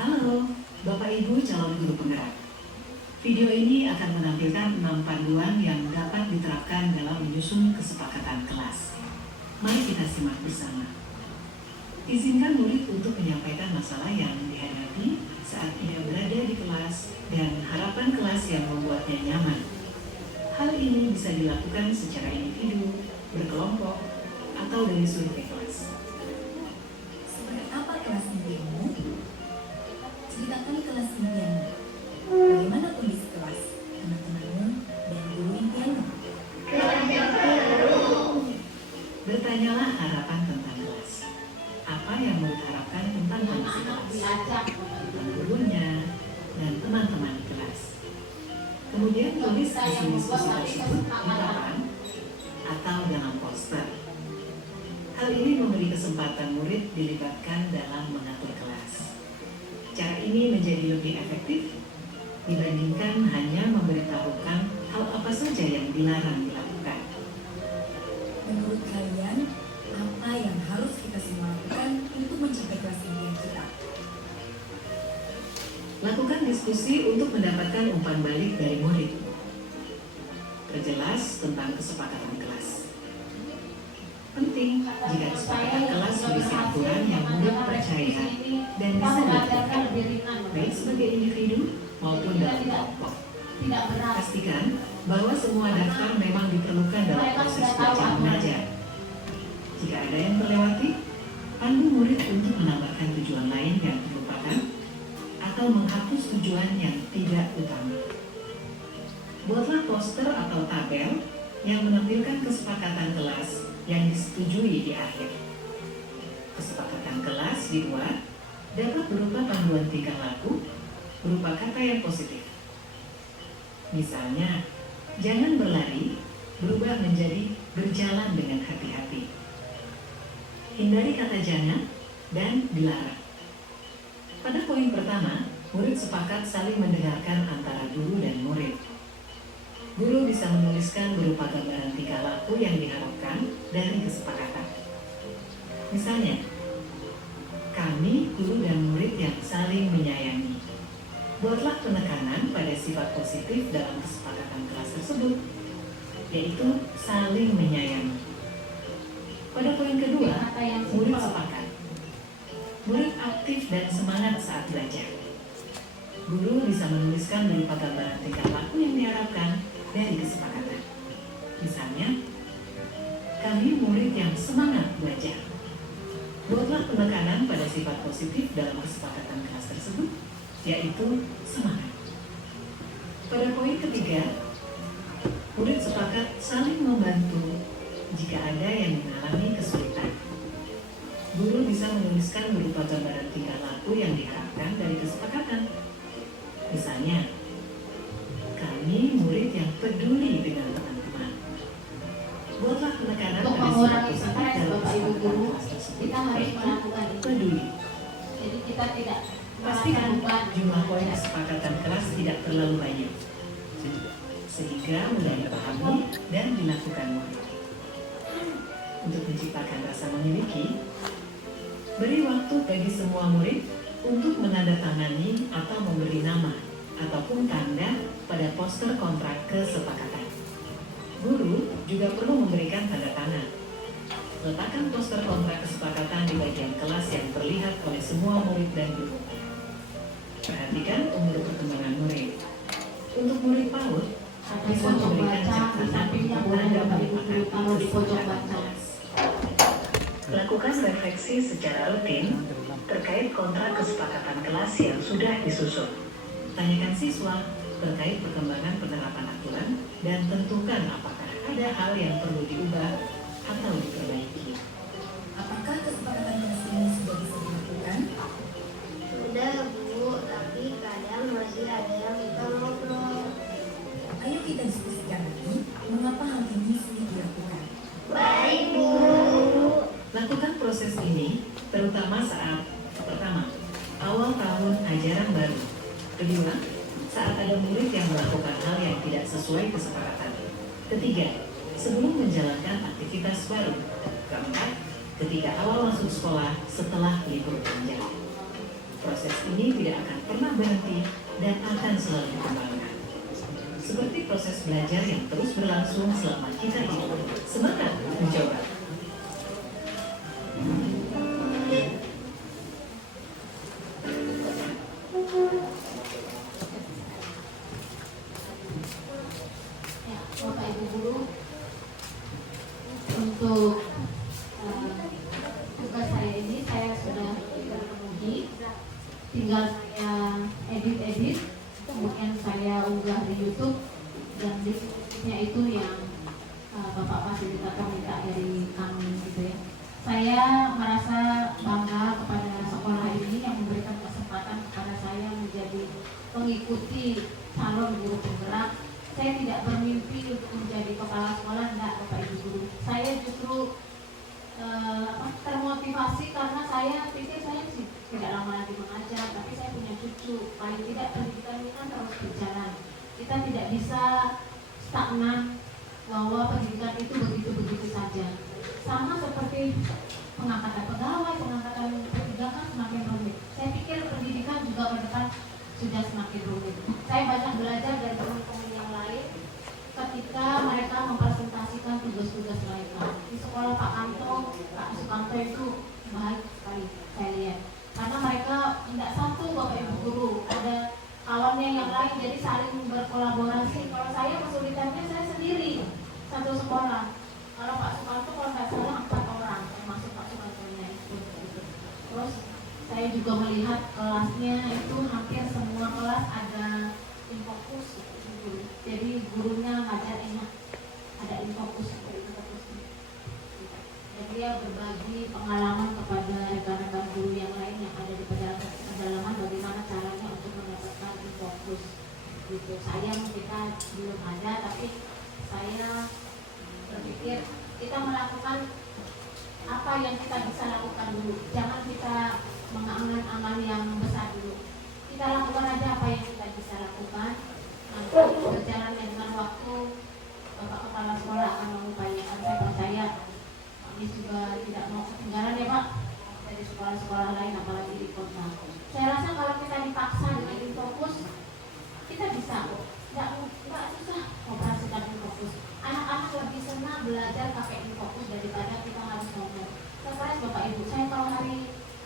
Halo, Bapak Ibu calon guru penggerak. Video ini akan menampilkan 6 panduan yang dapat diterapkan dalam menyusun kesepakatan kelas. Mari kita simak bersama. Izinkan murid untuk menyampaikan masalah yang dihadapi saat ia berada di kelas dan harapan kelas yang membuatnya nyaman. Hal ini bisa dilakukan secara individu, berkelompok, atau dari survei kelas. Seperti apa kelas impianmu? Ceritakan kelas impianmu. Bagaimana kondisi kelas, teman-temanmu, dan guru impianmu? Bertanyalah harapan tentang kelas. Apa yang murid harapkan tentang kondisi kelas, tentang gurunya, dan teman-teman di kelas. Kemudian tulis isi diskusi tersebut di papan atau dalam poster. Hal ini memberi kesempatan murid dilibatkan dalam mengatur kelas. Cara ini menjadi lebih efektif dibandingkan hanya memberitahukan hal apa saja yang dilarang dilakukan. Menurut kalian, apa yang harus kita semua lakukan untuk mencapai kelas impian kita? Lakukan diskusi untuk mendapatkan umpan balik dari murid. Perjelas tentang kesepakatan kelas. Penting jika kesepakatan kelas berisi aturan yang murid percaya dan bisa dilakukan, baik sebagai individu maupun dalam kelompok. Pastikan bahwa semua daftar memang diperlukan dalam proses belajar mengajar. Jika ada yang terlewati, pandu murid untuk menambahkan tujuan lain yang terlupakan atau menghapus tujuan yang tidak utama. Buatlah poster atau tabel yang menampilkan kesepakatan kelas yang disetujui di akhir. Kesepakatan kelas dibuat dapat berupa panduan tingkah laku berupa kata yang positif. Misalnya, jangan berlari berubah menjadi berjalan dengan hati-hati. Hindari kata jangan dan dilarang. Pada poin pertama, murid sepakat saling mendengarkan antara guru dan murid. Guru bisa menuliskan berupa gambaran tingkah laku yang diharapkan dari kesepakatan. Misalnya, kami, guru dan murid yang saling menyayangi. Buatlah penekanan pada sifat positif dalam kesepakatan kelas tersebut, yaitu saling menyayangi. Pada poin kedua, murid sepakat. Murid aktif dan semangat saat belajar. Guru bisa menuliskan berupa gambaran tingkah laku yang diharapkan dari kesepakatan. Misalnya, kami murid yang semangat belajar. Buatlah penekanan pada sifat positif dalam kesepakatan kelas tersebut, yaitu semangat. Pada poin ketiga, murid sepakat saling membantu jika ada yang mengalami kesulitan. Guru bisa menuliskan berupa gambaran tingkah laku yang diharapkan dari kesepakatan. Misalnya, kami murid yang peduli dengan teman-teman. Buatlah penekanan pada sifat positif dalam kesepakatan kelas tersebut, Kita harus melakukan itu. peduli. Jadi kita tidak Pastikan jumlah poin kesepakatan kelas tidak terlalu banyak, sehingga mudah dipahami dan dilakukan murid. Untuk menciptakan rasa memiliki, beri waktu bagi semua murid untuk menandatangani atau memberi nama ataupun tanda pada poster kontrak kesepakatan. Guru juga perlu memberikan tanda tangan. Letakkan poster kontrak kesepakatan di bagian kelas yang terlihat oleh semua murid dan guru. Perhatikan umur perkembangan murid. Untuk murid PAUD, bisa memberikan catatan tanda merupakan kesepakatan kelas. Lakukan refleksi secara rutin terkait kontrak kesepakatan kelas yang sudah disusun. Tanyakan siswa terkait perkembangan penerapan aturan dan tentukan apakah ada hal yang perlu diubah atau diperbaiki. Apakah kesepakatan kelas ini sudah bisa dilakukan? Sudah Bu, tapi kadang masih ada yang kita ngobrol. Ayo kita diskusikan lagi mengapa hal ini sulit dilakukan. Baik Bu. Lakukan proses ini terutama saat pertama, awal tahun ajaran baru. Kedua, saat ada murid yang melakukan hal yang tidak sesuai kesepakatan. Ketiga, sebelum menjalankan aktivitas baru. Keempat, ketika awal masuk sekolah setelah libur panjang. Proses ini tidak akan pernah berhenti dan akan selalu dikembangkan. Seperti proses belajar yang terus berlangsung selama kita hidup. Semangat mencoba. Ya, Bapak Ibu Guru, untuk tugas saya ini saya sudah terpenuhi, tinggal saya edit, kemudian saya unggah di YouTube, dan diskusinya itu yang Bapak Fasilitator minta dari kami gitu ya. Saya merasa bangga kepada sekolah ini yang memberikan kesempatan kepada saya menjadi mengikuti calon guru penggerak. Saya tidak bermimpi untuk menjadi kepala sekolah, enggak Bapak Ibu Guru. Saya justru termotivasi karena saya pikir saya tidak lama lagi mengajar, tapi saya punya cucu. Paling tidak pendidikan ini kan terus berjalan. Kita tidak bisa stagnan bahwa pendidikan itu begitu-begitu saja. Sama seperti pengangkatan pegawai, pengangkatan petugas kan semakin rumit. Saya pikir pendidikan juga ke depan sudah semakin rumit. Saya banyak belajar dari teman-teman yang lain ketika mereka mempresentasikan tugas-tugas mereka. Di sekolah Pak Sukanto itu baik sekali saya lihat. Karena mereka tidak satu Bapak Ibu Guru, ada kawannya yang lain, jadi saling berkolaborasi. Kalau saya kesulitannya saya sendiri satu sekolah. Kalau Pak Sukanto kalau nggak salah 4 orang, termasuk Pak Sukanto-nya itu. Terus saya juga melihat kelasnya itu hampir semua kelas ada infokus gitu. Jadi gurunya ngajar enak, ada infokus itu. Jadi dia berbagi pengalaman kepada rekan-rekan guru yang lain yang ada di pedalaman bagaimana caranya untuk mendapatkan infokus gitu. Sayang kita belum ada, tapi saya berpikir kita melakukan apa yang kita bisa lakukan dulu. Jangan kita mengangan-angan yang besar dulu. Kita lakukan aja apa yang kita bisa lakukan. Nanti berjalannya dengan waktu Bapak Kepala Sekolah akan mengupayakan. Saya percaya kami juga tidak mau ketinggalan ya Pak dari sekolah-sekolah lain, apalagi di kota. Saya rasa kalau kita dipaksa dengan fokus, kita bisa kok. Nggak susah operasikan fokus. Anak-anak lebih senang belajar pakai fokus daripada kita harus ngomong. Sekarang Bapak Ibu, saya kalau hari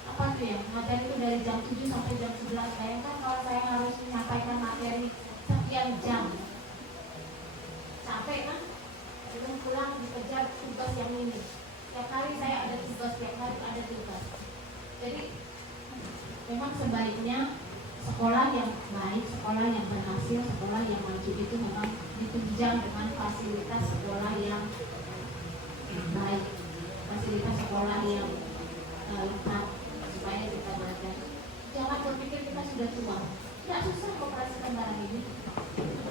apa tuh ya, ngajar itu dari jam 7 sampai jam 11. Bayangkan kalau saya harus menyampaikan materi sekian jam. Capek kan? Belum pulang dikejar tugas yang ini. Tiap hari saya ada tugas, tiap hari ada tugas. Jadi memang sebaliknya sekolah yang baik, sekolah yang berhasil, sekolah yang maju itu memang ditunjang dengan fasilitas sekolah yang baik, fasilitas sekolah yang lengkap supaya kita belajar. Jangan berpikir kita sudah tua. Tidak susah operasikan barang ini.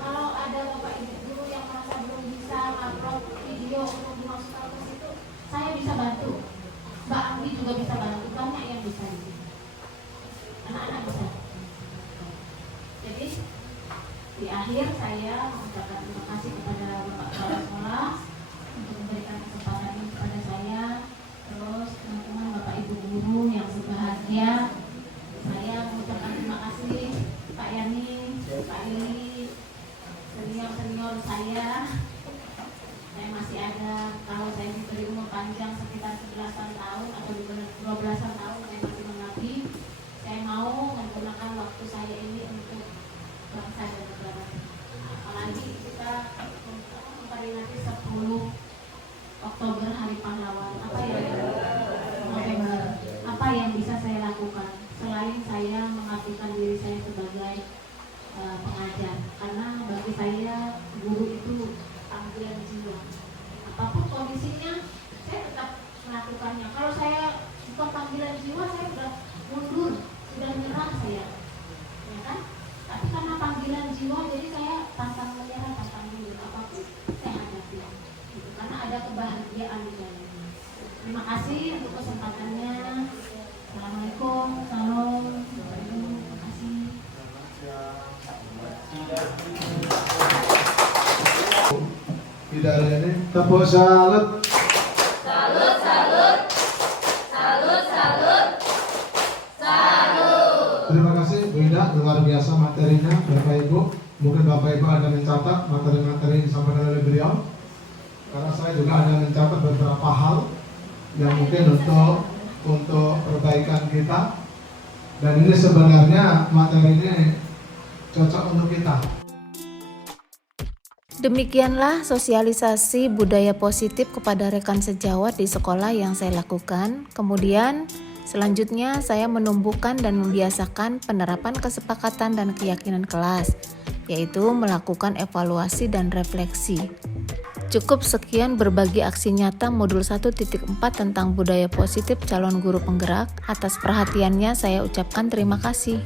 Kalau ada Bapak Ibu Guru yang merasa belum bisa upload video untuk dimasukkan ke situ, saya bisa bantu. Mbak Andi juga bisa bantu. Banyak yang bisa di sini. Anak-anak bisa. Jadi di akhir saya mengucapkan terima kasih kepada Bapak Kepala Sekolah untuk memberikan kesempatan ini kepada saya. Terus teman-teman Bapak Ibu Guru yang berbahagia, saya mengucapkan terima kasih Pak Yani, Pak Lili, senior-senior saya. Saya masih ada, kalau saya diberi umur panjang sekitar 11-an tahun atau 12-an tahun saya masih mengabdi. Saya mau menggunakan waktu saya ini untuk bangsa dan negara. Apalagi kita memperingati 10 Oktober Hari Pahlawan. Apa ya? panggilan jiwa saya sudah mundur, sudah nyerah saya, ya kan? Tapi karena panggilan jiwa, jadi saya pantang menyerah, pantang mundur, apapun saya hadapi, gitu. Karena ada kebahagiaan di dalamnya. Terima kasih untuk kesempatannya. Assalamualaikum, salam, terima kasih. Tidak ada ini. Tepuk salut. Salut, salut. Salut, salut. Salut. Terima kasih Bu Ida, luar biasa materinya Bapak Ibu. Mungkin Bapak Ibu ada mencatat materi-materi yang disampaikan oleh beliau. Karena saya juga ada mencatat beberapa hal yang mungkin untuk perbaikan kita. Dan ini sebenarnya materi ini cocok untuk kita. Demikianlah sosialisasi budaya positif kepada rekan sejawat di sekolah yang saya lakukan. Kemudian selanjutnya saya menumbuhkan dan membiasakan penerapan kesepakatan dan keyakinan kelas, yaitu melakukan evaluasi dan refleksi. Cukup sekian berbagi aksi nyata modul 1.4 tentang budaya positif calon guru penggerak. Atas perhatiannya saya ucapkan terima kasih.